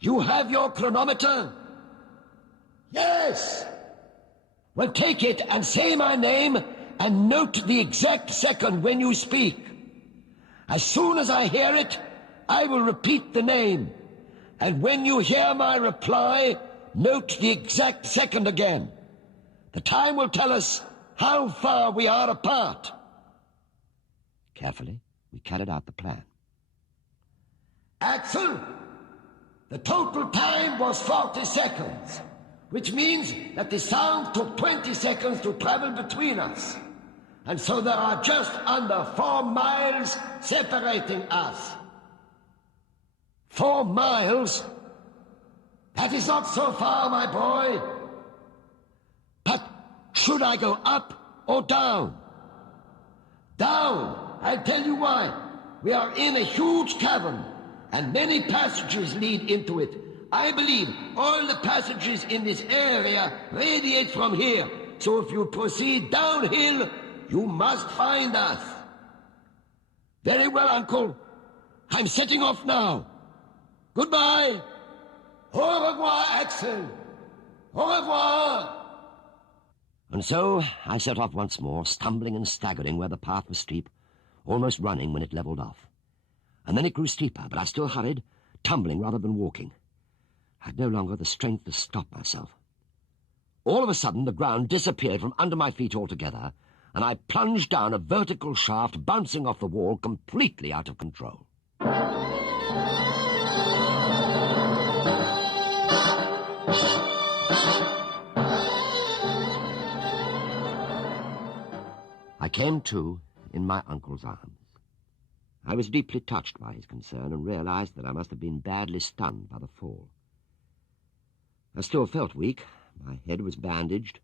You have your chronometer? Yes. Well, take it and say my name and note the exact second when you speak. As soon as I hear it, I will repeat the name. And when you hear my reply, note the exact second again. The time will tell us how far we are apart. Carefully, we carried out the plan. Axel, the total time was 40 seconds, which means that the sound took 20 seconds to travel between us. And so there are just under 4 miles separating us. 4 miles? That is not so far, my boy. But should I go up or down? Down. I'll tell you why. We are in a huge cavern, and many passages lead into it. I believe all the passages in this area radiate from here. So if you proceed downhill, you must find us. Very well, Uncle. I'm setting off now. Goodbye. Au revoir, Axel. Au revoir. And so I set off once more, stumbling and staggering where the path was steep, almost running when it levelled off. And then it grew steeper, but I still hurried, tumbling rather than walking. I had no longer the strength to stop myself. All of a sudden, the ground disappeared from under my feet altogether, and I plunged down a vertical shaft, bouncing off the wall, completely out of control. I came to in my uncle's arms. I was deeply touched by his concern and realized that I must have been badly stunned by the fall. I still felt weak. My head was bandaged.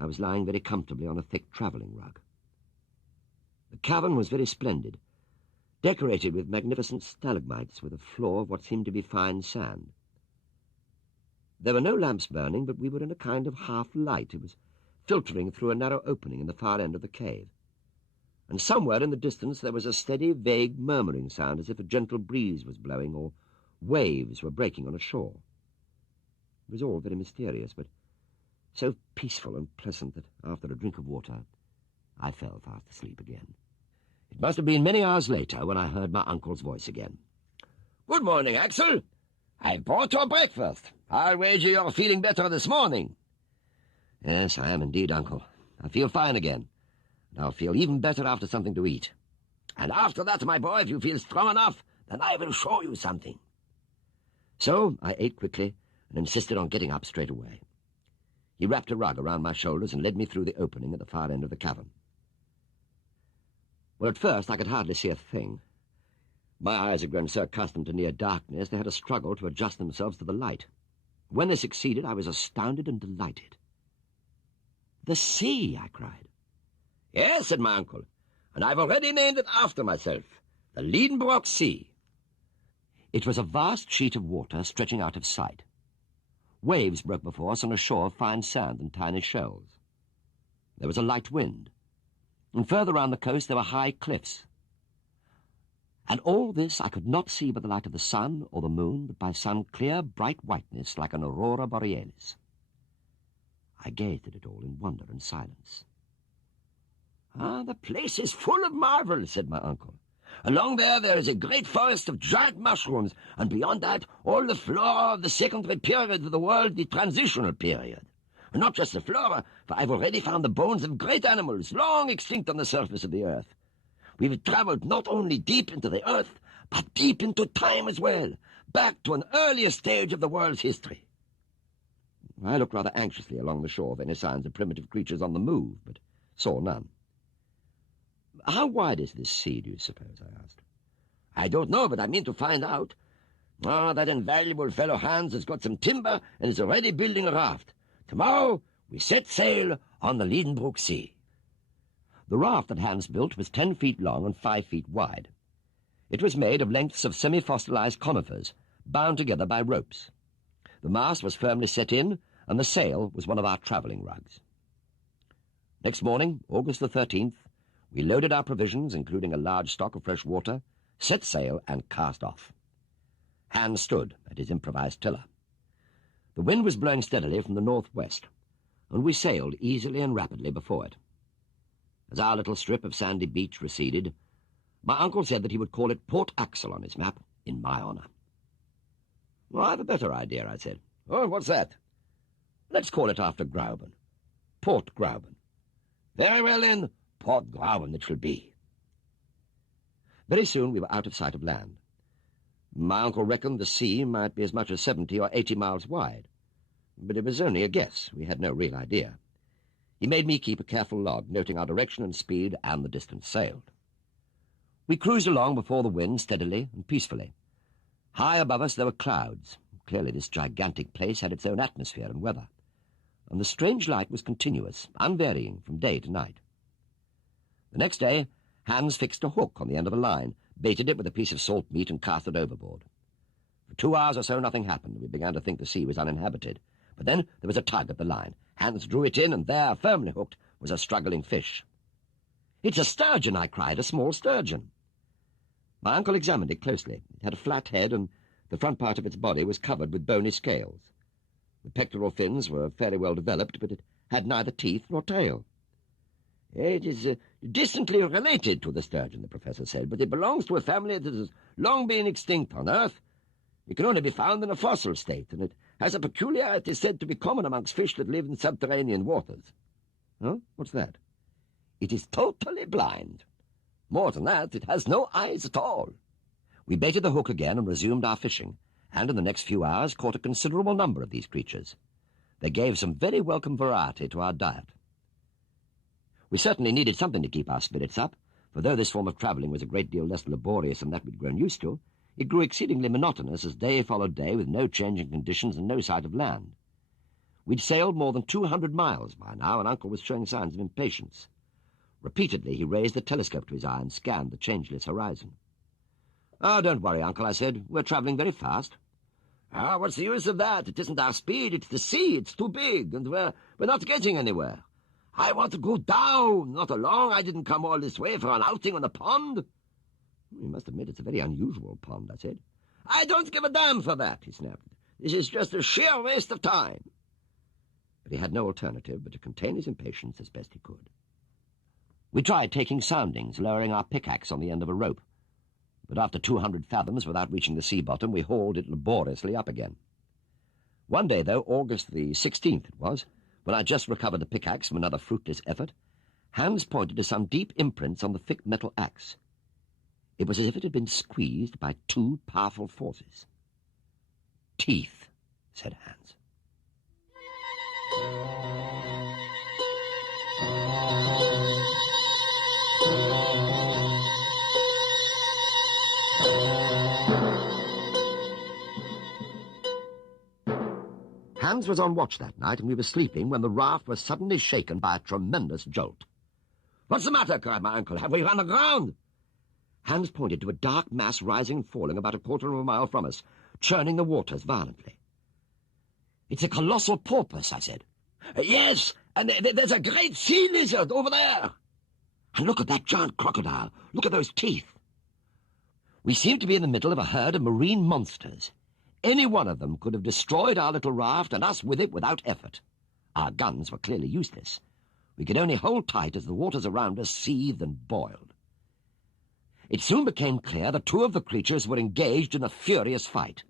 I was lying very comfortably on a thick travelling rug. The cavern was very splendid, decorated with magnificent stalagmites with a floor of what seemed to be fine sand. There were no lamps burning, but we were in a kind of half-light. It was filtering through a narrow opening in the far end of the cave. And somewhere in the distance there was a steady, vague, murmuring sound, as if a gentle breeze was blowing or waves were breaking on a shore. It was all very mysterious, but so peaceful and pleasant that after a drink of water I fell fast asleep again. It must have been many hours later when I heard my uncle's voice again. "Good morning, Axel. I brought your breakfast. I'll wager you're feeling better this morning." "Yes, I am indeed, Uncle. I feel fine again. And I'll feel even better after something to eat." "And after that, my boy, if you feel strong enough, then I will show you something." So I ate quickly and insisted on getting up straight away. He wrapped a rug around my shoulders and led me through the opening at the far end of the cavern. Well, at first I could hardly see a thing. My eyes had grown so accustomed to near darkness they had a struggle to adjust themselves to the light. When they succeeded, I was astounded and delighted. "The sea!" I cried. "Yes," said my uncle, "and I've already named it after myself, the Lidenbrock Sea." It was a vast sheet of water stretching out of sight. Waves broke before us on a shore of fine sand and tiny shells. There was a light wind, and further round the coast there were high cliffs. And all this I could not see by the light of the sun or the moon, but by some clear, bright whiteness like an aurora borealis. I gazed at it all in wonder and silence. "Ah, the place is full of marvels," said my uncle. "Along there is a great forest of giant mushrooms, and beyond that all the flora of the secondary period of the world, the transitional period. And not just the flora, for I've already found the bones of great animals long extinct on the surface of the earth. We've travelled not only deep into the earth, but deep into time as well, back to an earlier stage of the world's history." I looked rather anxiously along the shore for any signs of primitive creatures on the move, but saw none. "How wide is this sea, do you suppose?" I asked. "I don't know, but I mean to find out. That invaluable fellow Hans has got some timber and is already building a raft. Tomorrow we set sail on the Lidenbrock Sea." The raft that Hans built was 10 feet long and 5 feet wide. It was made of lengths of semi-fossilized conifers, bound together by ropes. The mast was firmly set in, and the sail was one of our travelling rugs. Next morning, August the 13th, we loaded our provisions, including a large stock of fresh water, set sail, and cast off. Hans stood at his improvised tiller. The wind was blowing steadily from the northwest, and we sailed easily and rapidly before it. As our little strip of sandy beach receded, my uncle said that he would call it Port Axel on his map, in my honour. "Well, I have a better idea," I said. "Oh, what's that?" "Let's call it after Grauben. Port Grauben." "Very well, then, Port Grauben it shall be." Very soon we were out of sight of land. My uncle reckoned the sea might be as much as 70 or 80 miles wide, but it was only a guess. We had no real idea. He made me keep a careful log, noting our direction and speed and the distance sailed. We cruised along before the wind steadily and peacefully. High above us there were clouds. Clearly this gigantic place had its own atmosphere and weather, and the strange light was continuous, unvarying from day to night. The next day, Hans fixed a hook on the end of a line, baited it with a piece of salt meat, and cast it overboard. For 2 hours or so nothing happened. We began to think the sea was uninhabited. But then there was a tug at the line. Hans drew it in, and there, firmly hooked, was a struggling fish. "It's a sturgeon," I cried, "a small sturgeon." My uncle examined it closely. It had a flat head, and the front part of its body was covered with bony scales. The pectoral fins were fairly well developed, but it had neither teeth nor tail. "It is distantly related to the sturgeon," the professor said, "but it belongs to a family that has long been extinct on Earth. It can only be found in a fossil state, and it has a peculiarity said to be common amongst fish that live in subterranean waters." "Huh? What's that?" "It is totally blind. More than that, it has no eyes at all." We baited the hook again and resumed our fishing, and in the next few hours caught a considerable number of these creatures. They gave some very welcome variety to our diet. We certainly needed something to keep our spirits up, for though this form of travelling was a great deal less laborious than that we'd grown used to, it grew exceedingly monotonous as day followed day with no change in conditions and no sight of land. We'd sailed more than 200 miles by now, and Uncle was showing signs of impatience. Repeatedly he raised the telescope to his eye and scanned the changeless horizon. "Oh, don't worry, Uncle," I said. "We're travelling very fast." What's the use of that? It isn't our speed, it's the sea. It's too big, and we're not getting anywhere. I want to go down, not along. I didn't come all this way for an outing on the pond." "You must admit it's a very unusual pond," I said. "I don't give a damn for that," he snapped. "This is just a sheer waste of time." But he had no alternative but to contain his impatience as best he could. We tried taking soundings, lowering our pickaxe on the end of a rope. But after 200 fathoms without reaching the sea bottom, we hauled it laboriously up again. One day, though, August the 16th it was, when I just recovered the pickaxe from another fruitless effort, Hans pointed to some deep imprints on the thick metal axe. It was as if it had been squeezed by two powerful forces. "Teeth," said Hans. Hans was on watch that night, and we were sleeping when the raft was suddenly shaken by a tremendous jolt. "What's the matter?" cried my uncle. "Have we run aground?" Hans pointed to a dark mass rising and falling about a quarter of a mile from us, churning the waters violently. "It's a colossal porpoise," I said. "Yes, and there's a great sea lizard over there. And look at that giant crocodile. Look at those teeth." We seemed to be in the middle of a herd of marine monsters. Any one of them could have destroyed our little raft and us with it without effort. Our guns were clearly useless. We could only hold tight as the waters around us seethed and boiled. It soon became clear that two of the creatures were engaged in a furious fight.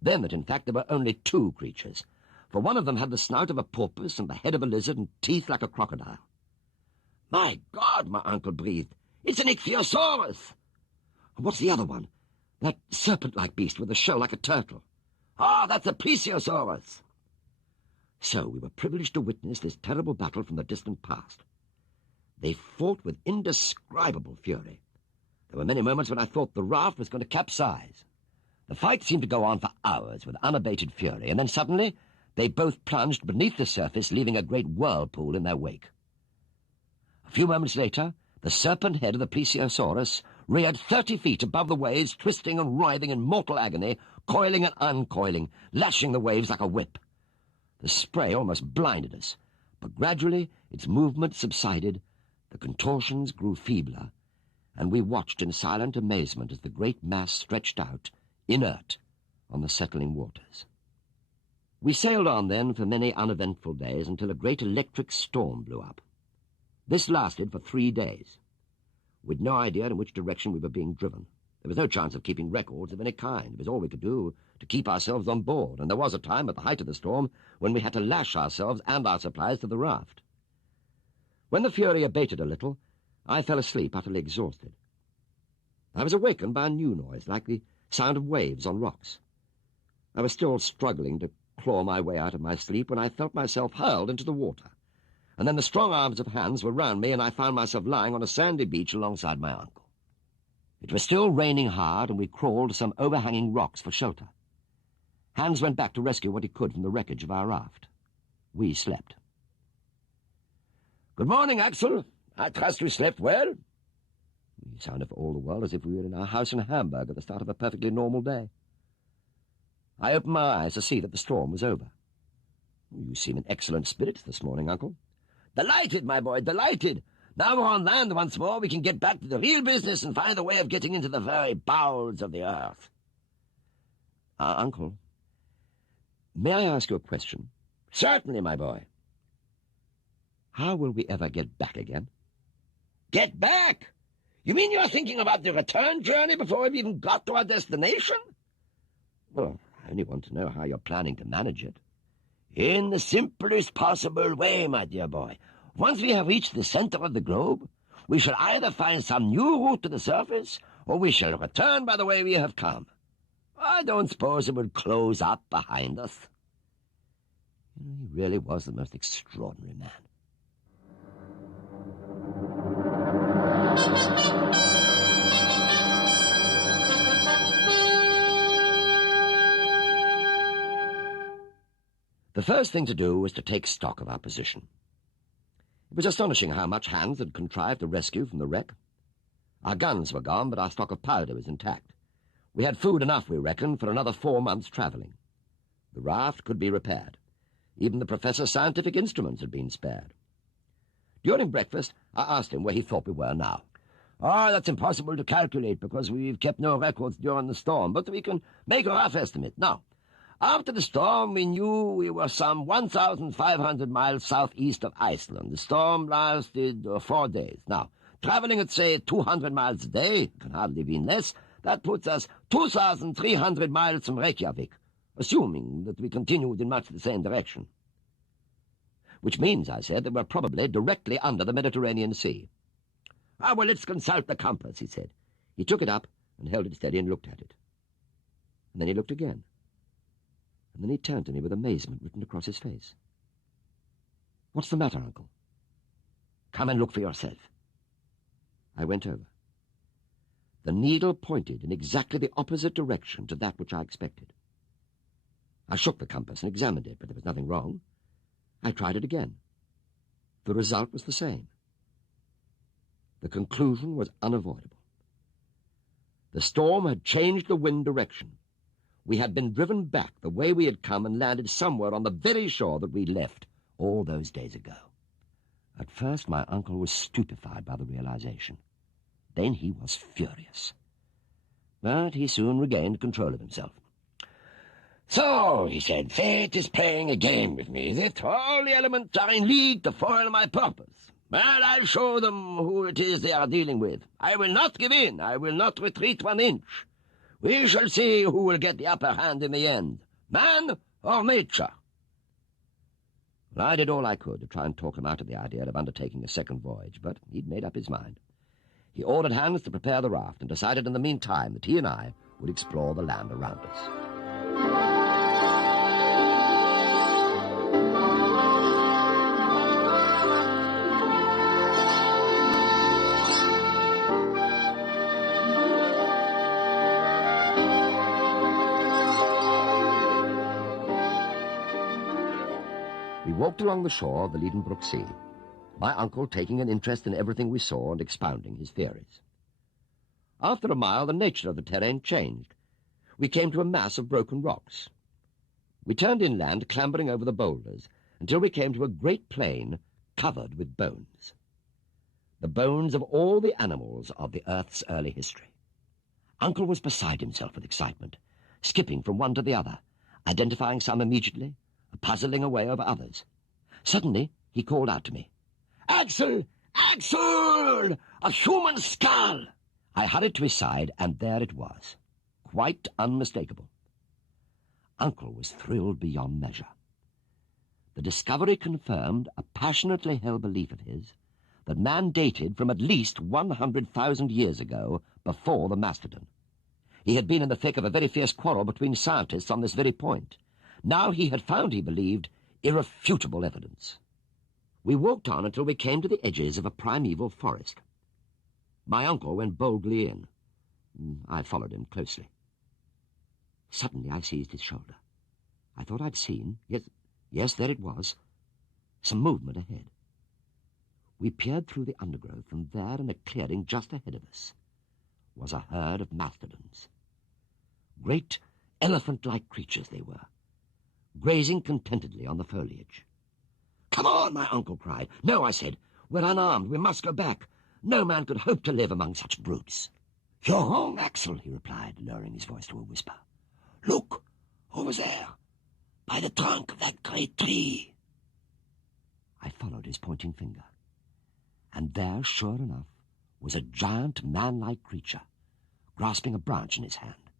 Then that, in fact, there were only two creatures, for one of them had the snout of a porpoise and the head of a lizard and teeth like a crocodile. "My God," my uncle breathed, "it's an ichthyosaurus!" "And what's the other one? That serpent-like beast with a shell like a turtle." "Ah, that's a plesiosaurus." So we were privileged to witness this terrible battle from the distant past. They fought with indescribable fury. There were many moments when I thought the raft was going to capsize. The fight seemed to go on for hours with unabated fury, and then suddenly they both plunged beneath the surface, leaving a great whirlpool in their wake. A few moments later, the serpent head of the plesiosaurus reared 30 feet above the waves, twisting and writhing in mortal agony, coiling and uncoiling, lashing the waves like a whip. The spray almost blinded us, but gradually its movement subsided, the contortions grew feebler, and we watched in silent amazement as the great mass stretched out, inert, on the settling waters. We sailed on then for many uneventful days until a great electric storm blew up. This lasted for 3 days. We'd no idea in which direction we were being driven. There was no chance of keeping records of any kind. It was all we could do to keep ourselves on board, and there was a time at the height of the storm when we had to lash ourselves and our supplies to the raft. When the fury abated a little, I fell asleep utterly exhausted. I was awakened by a new noise, like the sound of waves on rocks. I was still struggling to claw my way out of my sleep when I felt myself hurled into the water. And then the strong arms of Hans were round me, and I found myself lying on a sandy beach alongside my uncle. It was still raining hard, and we crawled to some overhanging rocks for shelter. Hans went back to rescue what he could from the wreckage of our raft. We slept. "Good morning, Axel. I trust you slept well." We sounded for all the world as if we were in our house in Hamburg at the start of a perfectly normal day. I opened my eyes to see that the storm was over. "You seem in excellent spirits this morning, Uncle." "Delighted, my boy, delighted. Now we're on land once more, we can get back to the real business and find a way of getting into the very bowels of the earth." Uncle, may I ask you a question?" "Certainly, my boy." "How will we ever get back again?" "Get back? You mean you're thinking about the return journey before we've even got to our destination?" "Well, I only want to know how you're planning to manage it." "In the simplest possible way, my dear boy. Once we have reached the center of the globe, we shall either find some new route to the surface, or we shall return by the way we have come. I don't suppose it will close up behind us." He really was the most extraordinary man. The first thing to do was to take stock of our position. It was astonishing how much Hans had contrived to rescue from the wreck. Our guns were gone, but our stock of powder was intact. We had food enough, we reckoned, for another 4 months' travelling. The raft could be repaired. Even the professor's scientific instruments had been spared. During breakfast, I asked him where he thought we were now. "Oh, that's impossible to calculate, because we've kept no records during the storm, but we can make a rough estimate. Now, after the storm, we knew we were some 1,500 miles southeast of Iceland. The storm lasted 4 days. Now, traveling at, say, 200 miles a day, can hardly be less, that puts us 2,300 miles from Reykjavik, assuming that we continued in much the same direction." "Which means," I said, "that we're probably directly under the Mediterranean Sea." Well, let's consult the compass," he said. He took it up and held it steady and looked at it. And then he looked again. And then he turned to me with amazement written across his face. "What's the matter, Uncle?" "Come and look for yourself." I went over. The needle pointed in exactly the opposite direction to that which I expected. I shook the compass and examined it, but there was nothing wrong. I tried it again. The result was the same. The conclusion was unavoidable. The storm had changed the wind direction. We had been driven back the way we had come and landed somewhere on the very shore that we left all those days ago. At first, my uncle was stupefied by the realization. Then he was furious. But he soon regained control of himself. "So," he said, "fate is playing a game with me, is it? All the elements are in league to foil my purpose. Well, I'll show them who it is they are dealing with. I will not give in. I will not retreat 1 inch. We shall see who will get the upper hand in the end, man or nature." Well, I did all I could to try and talk him out of the idea of undertaking a second voyage, but he'd made up his mind. He ordered hands to prepare the raft and decided in the meantime that he and I would explore the land around us. We walked along the shore of the Lidenbrock Sea, my uncle taking an interest in everything we saw and expounding his theories. After a mile, the nature of the terrain changed. We came to a mass of broken rocks. We turned inland, clambering over the boulders, until we came to a great plain covered with bones. The bones of all the animals of the Earth's early history. Uncle was beside himself with excitement, skipping from one to the other, identifying some immediately, puzzling away over others. Suddenly, he called out to me, "Axel! Axel! A human skull!" I hurried to his side, and there it was, quite unmistakable. Uncle was thrilled beyond measure. The discovery confirmed a passionately held belief of his that man dated from at least 100,000 years ago, before the mastodon. He had been in the thick of a very fierce quarrel between scientists on this very point. Now he had found, he believed, irrefutable evidence. We walked on until we came to the edges of a primeval forest. My uncle went boldly in. I followed him closely. Suddenly I seized his shoulder. I thought I'd seen, yes, there it was, some movement ahead. We peered through the undergrowth, and there, in a clearing just ahead of us, was a herd of mastodons. Great, elephant-like creatures they were, grazing contentedly on the foliage. "Come on," my uncle cried. "No," I said. "We're unarmed. We must go back. No man could hope to live among such brutes." "You're wrong, Axel," he replied, lowering his voice to a whisper. "Look, over there, by the trunk of that great tree." I followed his pointing finger, and there, sure enough, was a giant man-like creature, grasping a branch in his hand.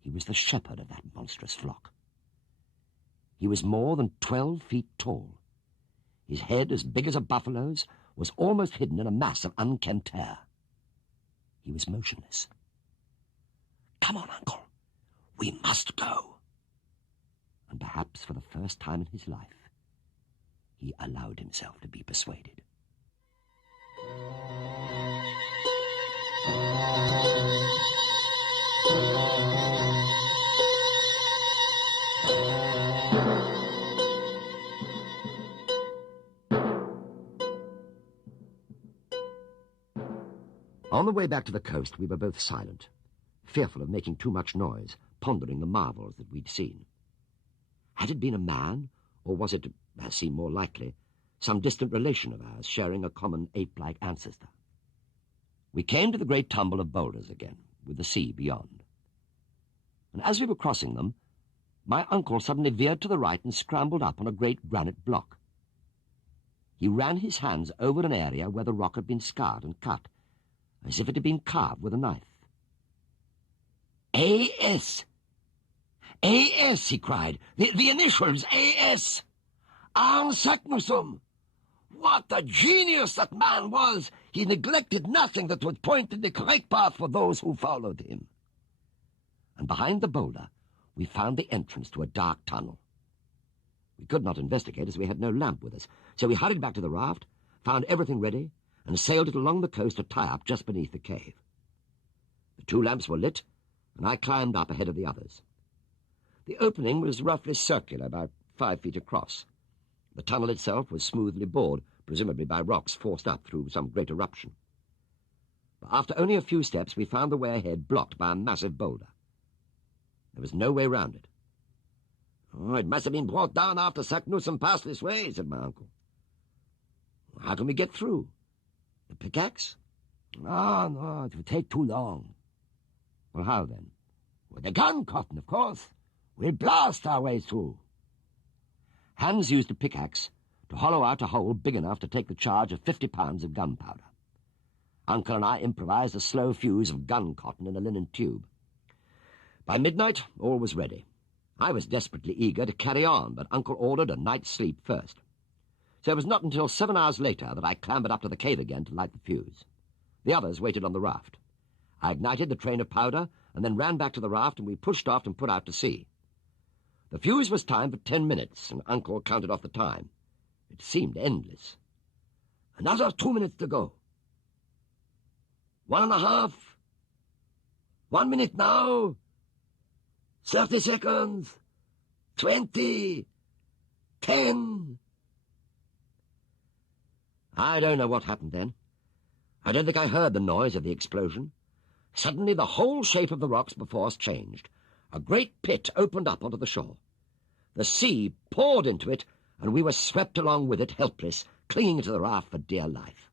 He was the shepherd of that monstrous flock. He was more than 12 feet tall. His head, as big as a buffalo's, was almost hidden in a mass of unkempt hair. He was motionless. "Come on, Uncle. We must go." And perhaps for the first time in his life, he allowed himself to be persuaded. On the way back to the coast, we were both silent, fearful of making too much noise, pondering the marvels that we'd seen. Had it been a man, or was it, as seemed more likely, some distant relation of ours sharing a common ape-like ancestor? We came to the great tumble of boulders again, with the sea beyond. And as we were crossing them, my uncle suddenly veered to the right and scrambled up on a great granite block. He ran his hands over an area where the rock had been scarred and cut, as if it had been carved with a knife. "A.S. A.S., he cried. The initials, A.S. Arn Saknusum. What a genius that man was! He neglected nothing that would point in the correct path for those who followed him." And behind the boulder, we found the entrance to a dark tunnel. We could not investigate, as we had no lamp with us, so we hurried back to the raft, found everything ready, and sailed it along the coast to tie up just beneath the cave. The 2 lamps were lit, and I climbed up ahead of the others. The opening was roughly circular, about 5 feet across. The tunnel itself was smoothly bored, presumably by rocks forced up through some great eruption. But after only a few steps, we found the way ahead blocked by a massive boulder. There was no way round it. "Oh, it must have been brought down after Saknussemm passed this way," said my uncle. "How can we get through? The pickaxe?" No, it would take too long." "Well, how then?" "With the gun cotton, of course. We'll blast our way through." Hans used a pickaxe to hollow out a hole big enough to take the charge of 50 pounds of gunpowder. Uncle and I improvised a slow fuse of gun cotton in a linen tube. By midnight, all was ready. I was desperately eager to carry on, but Uncle ordered a night's sleep first. So it was not until 7 hours later that I clambered up to the cave again to light the fuse. The others waited on the raft. I ignited the train of powder and then ran back to the raft, and we pushed off and put out to sea. The fuse was timed for 10 minutes, and Uncle counted off the time. It seemed endless. "Another 2 minutes to go. 1.5. 1 minute now. 30 seconds. 20. 10. I don't know what happened then. I don't think I heard the noise of the explosion. Suddenly the whole shape of the rocks before us changed. A great pit opened up onto the shore. The sea poured into it, and we were swept along with it, helpless, clinging to the raft for dear life.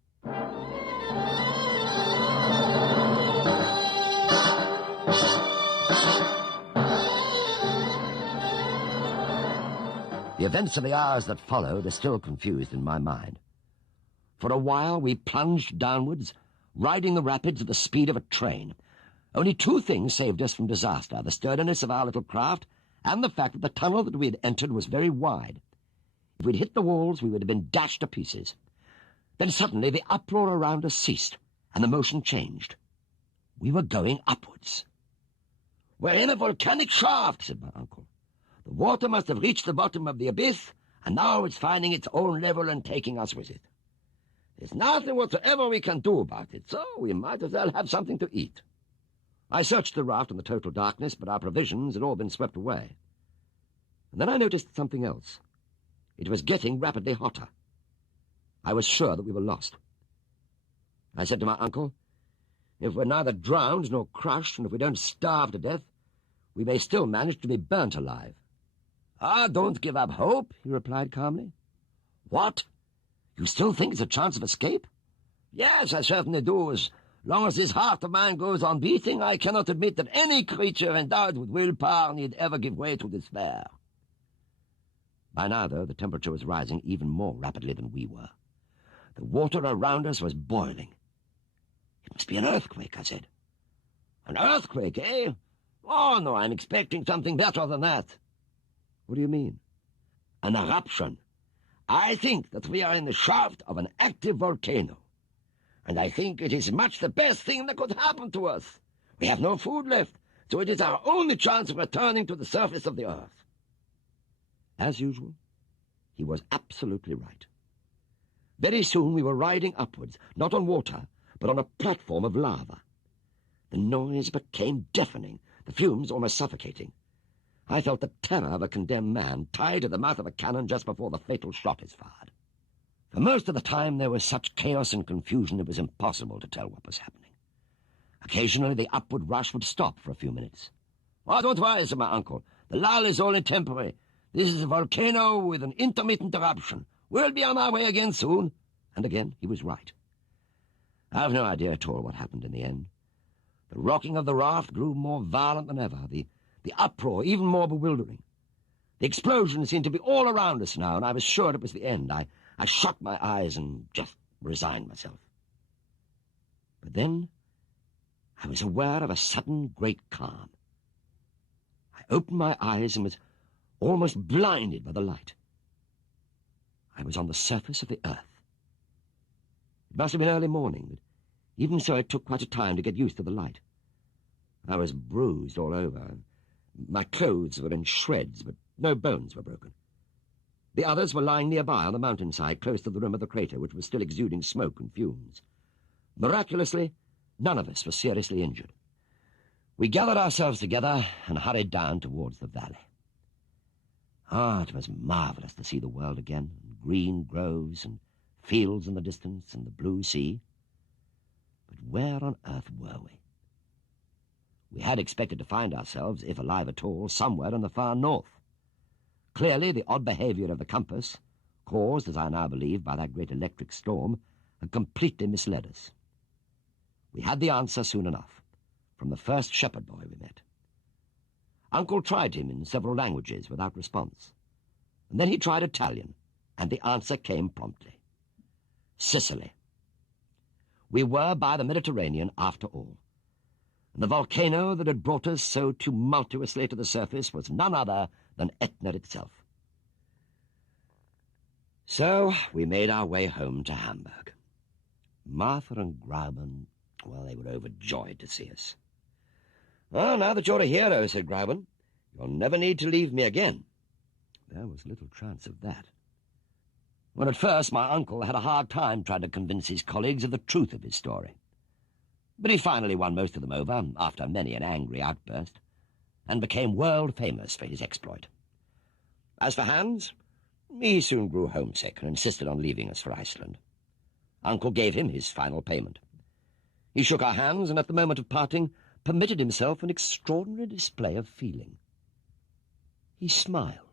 The events of the hours that followed are still confused in my mind. For a while we plunged downwards, riding the rapids at the speed of a train. Only 2 things saved us from disaster: the sturdiness of our little craft and the fact that the tunnel that we had entered was very wide. If we'd hit the walls, we would have been dashed to pieces. Then suddenly the uproar around us ceased, and the motion changed. We were going upwards. "We're in a volcanic shaft," said my uncle. "The water must have reached the bottom of the abyss, and now it's finding its own level and taking us with it. There's nothing whatsoever we can do about it, so we might as well have something to eat." I searched the raft in the total darkness, but our provisions had all been swept away. And then I noticed something else. It was getting rapidly hotter. I was sure that we were lost. I said to my uncle, "If we're neither drowned nor crushed, and if we don't starve to death, we may still manage to be burnt alive." "Don't give up hope," he replied calmly. "What? You still think it's a chance of escape?" "Yes, I certainly do. As long as this heart of mine goes on beating, I cannot admit that any creature endowed with willpower need ever give way to despair." By now, though, the temperature was rising even more rapidly than we were. The water around us was boiling. "It must be an earthquake," I said. "An earthquake, eh? Oh, no, I'm expecting something better than that." "What do you mean?" "An eruption. I think that we are in the shaft of an active volcano. And I think it is much the best thing that could happen to us. We have no food left, so it is our only chance of returning to the surface of the earth." As usual, he was absolutely right. Very soon we were riding upwards, not on water, but on a platform of lava. The noise became deafening, the fumes almost suffocating. I felt the terror of a condemned man tied to the mouth of a cannon just before the fatal shot is fired. For most of the time there was such chaos and confusion it was impossible to tell what was happening. Occasionally the upward rush would stop for a few minutes. "Don't worry," said my uncle. "The lull is only temporary. This is a volcano with an intermittent eruption. We'll be on our way again soon." And again he was right. I have no idea at all what happened in the end. The rocking of the raft grew more violent than ever, the uproar even more bewildering. The explosion seemed to be all around us now, and I was sure it was the end. I shut my eyes and just resigned myself. But then I was aware of a sudden great calm. I opened my eyes and was almost blinded by the light. I was on the surface of the earth. It must have been early morning, but even so it took quite a time to get used to the light. I was bruised all over. My clothes were in shreds, but no bones were broken. The others were lying nearby on the mountainside, close to the rim of the crater, which was still exuding smoke and fumes. Miraculously, none of us was seriously injured. We gathered ourselves together and hurried down towards the valley. Ah, it was marvellous to see the world again, and green groves and fields in the distance and the blue sea. But where on earth were we? We had expected to find ourselves, if alive at all, somewhere in the far north. Clearly, the odd behaviour of the compass, caused, as I now believe, by that great electric storm, had completely misled us. We had the answer soon enough, from the first shepherd boy we met. Uncle tried him in several languages without response, and then he tried Italian, and the answer came promptly. Sicily. We were by the Mediterranean after all, and the volcano that had brought us so tumultuously to the surface was none other than Etna itself. So we made our way home to Hamburg. Martha and Grauben, well, they were overjoyed to see us. "Oh, now that you're a hero," said Grauben, "you'll never need to leave me again." There was little chance of that. Well, at first my uncle had a hard time trying to convince his colleagues of the truth of his story. But he finally won most of them over, after many an angry outburst, and became world-famous for his exploit. As for Hans, he soon grew homesick and insisted on leaving us for Iceland. Uncle gave him his final payment. He shook our hands, and at the moment of parting permitted himself an extraordinary display of feeling. He smiled.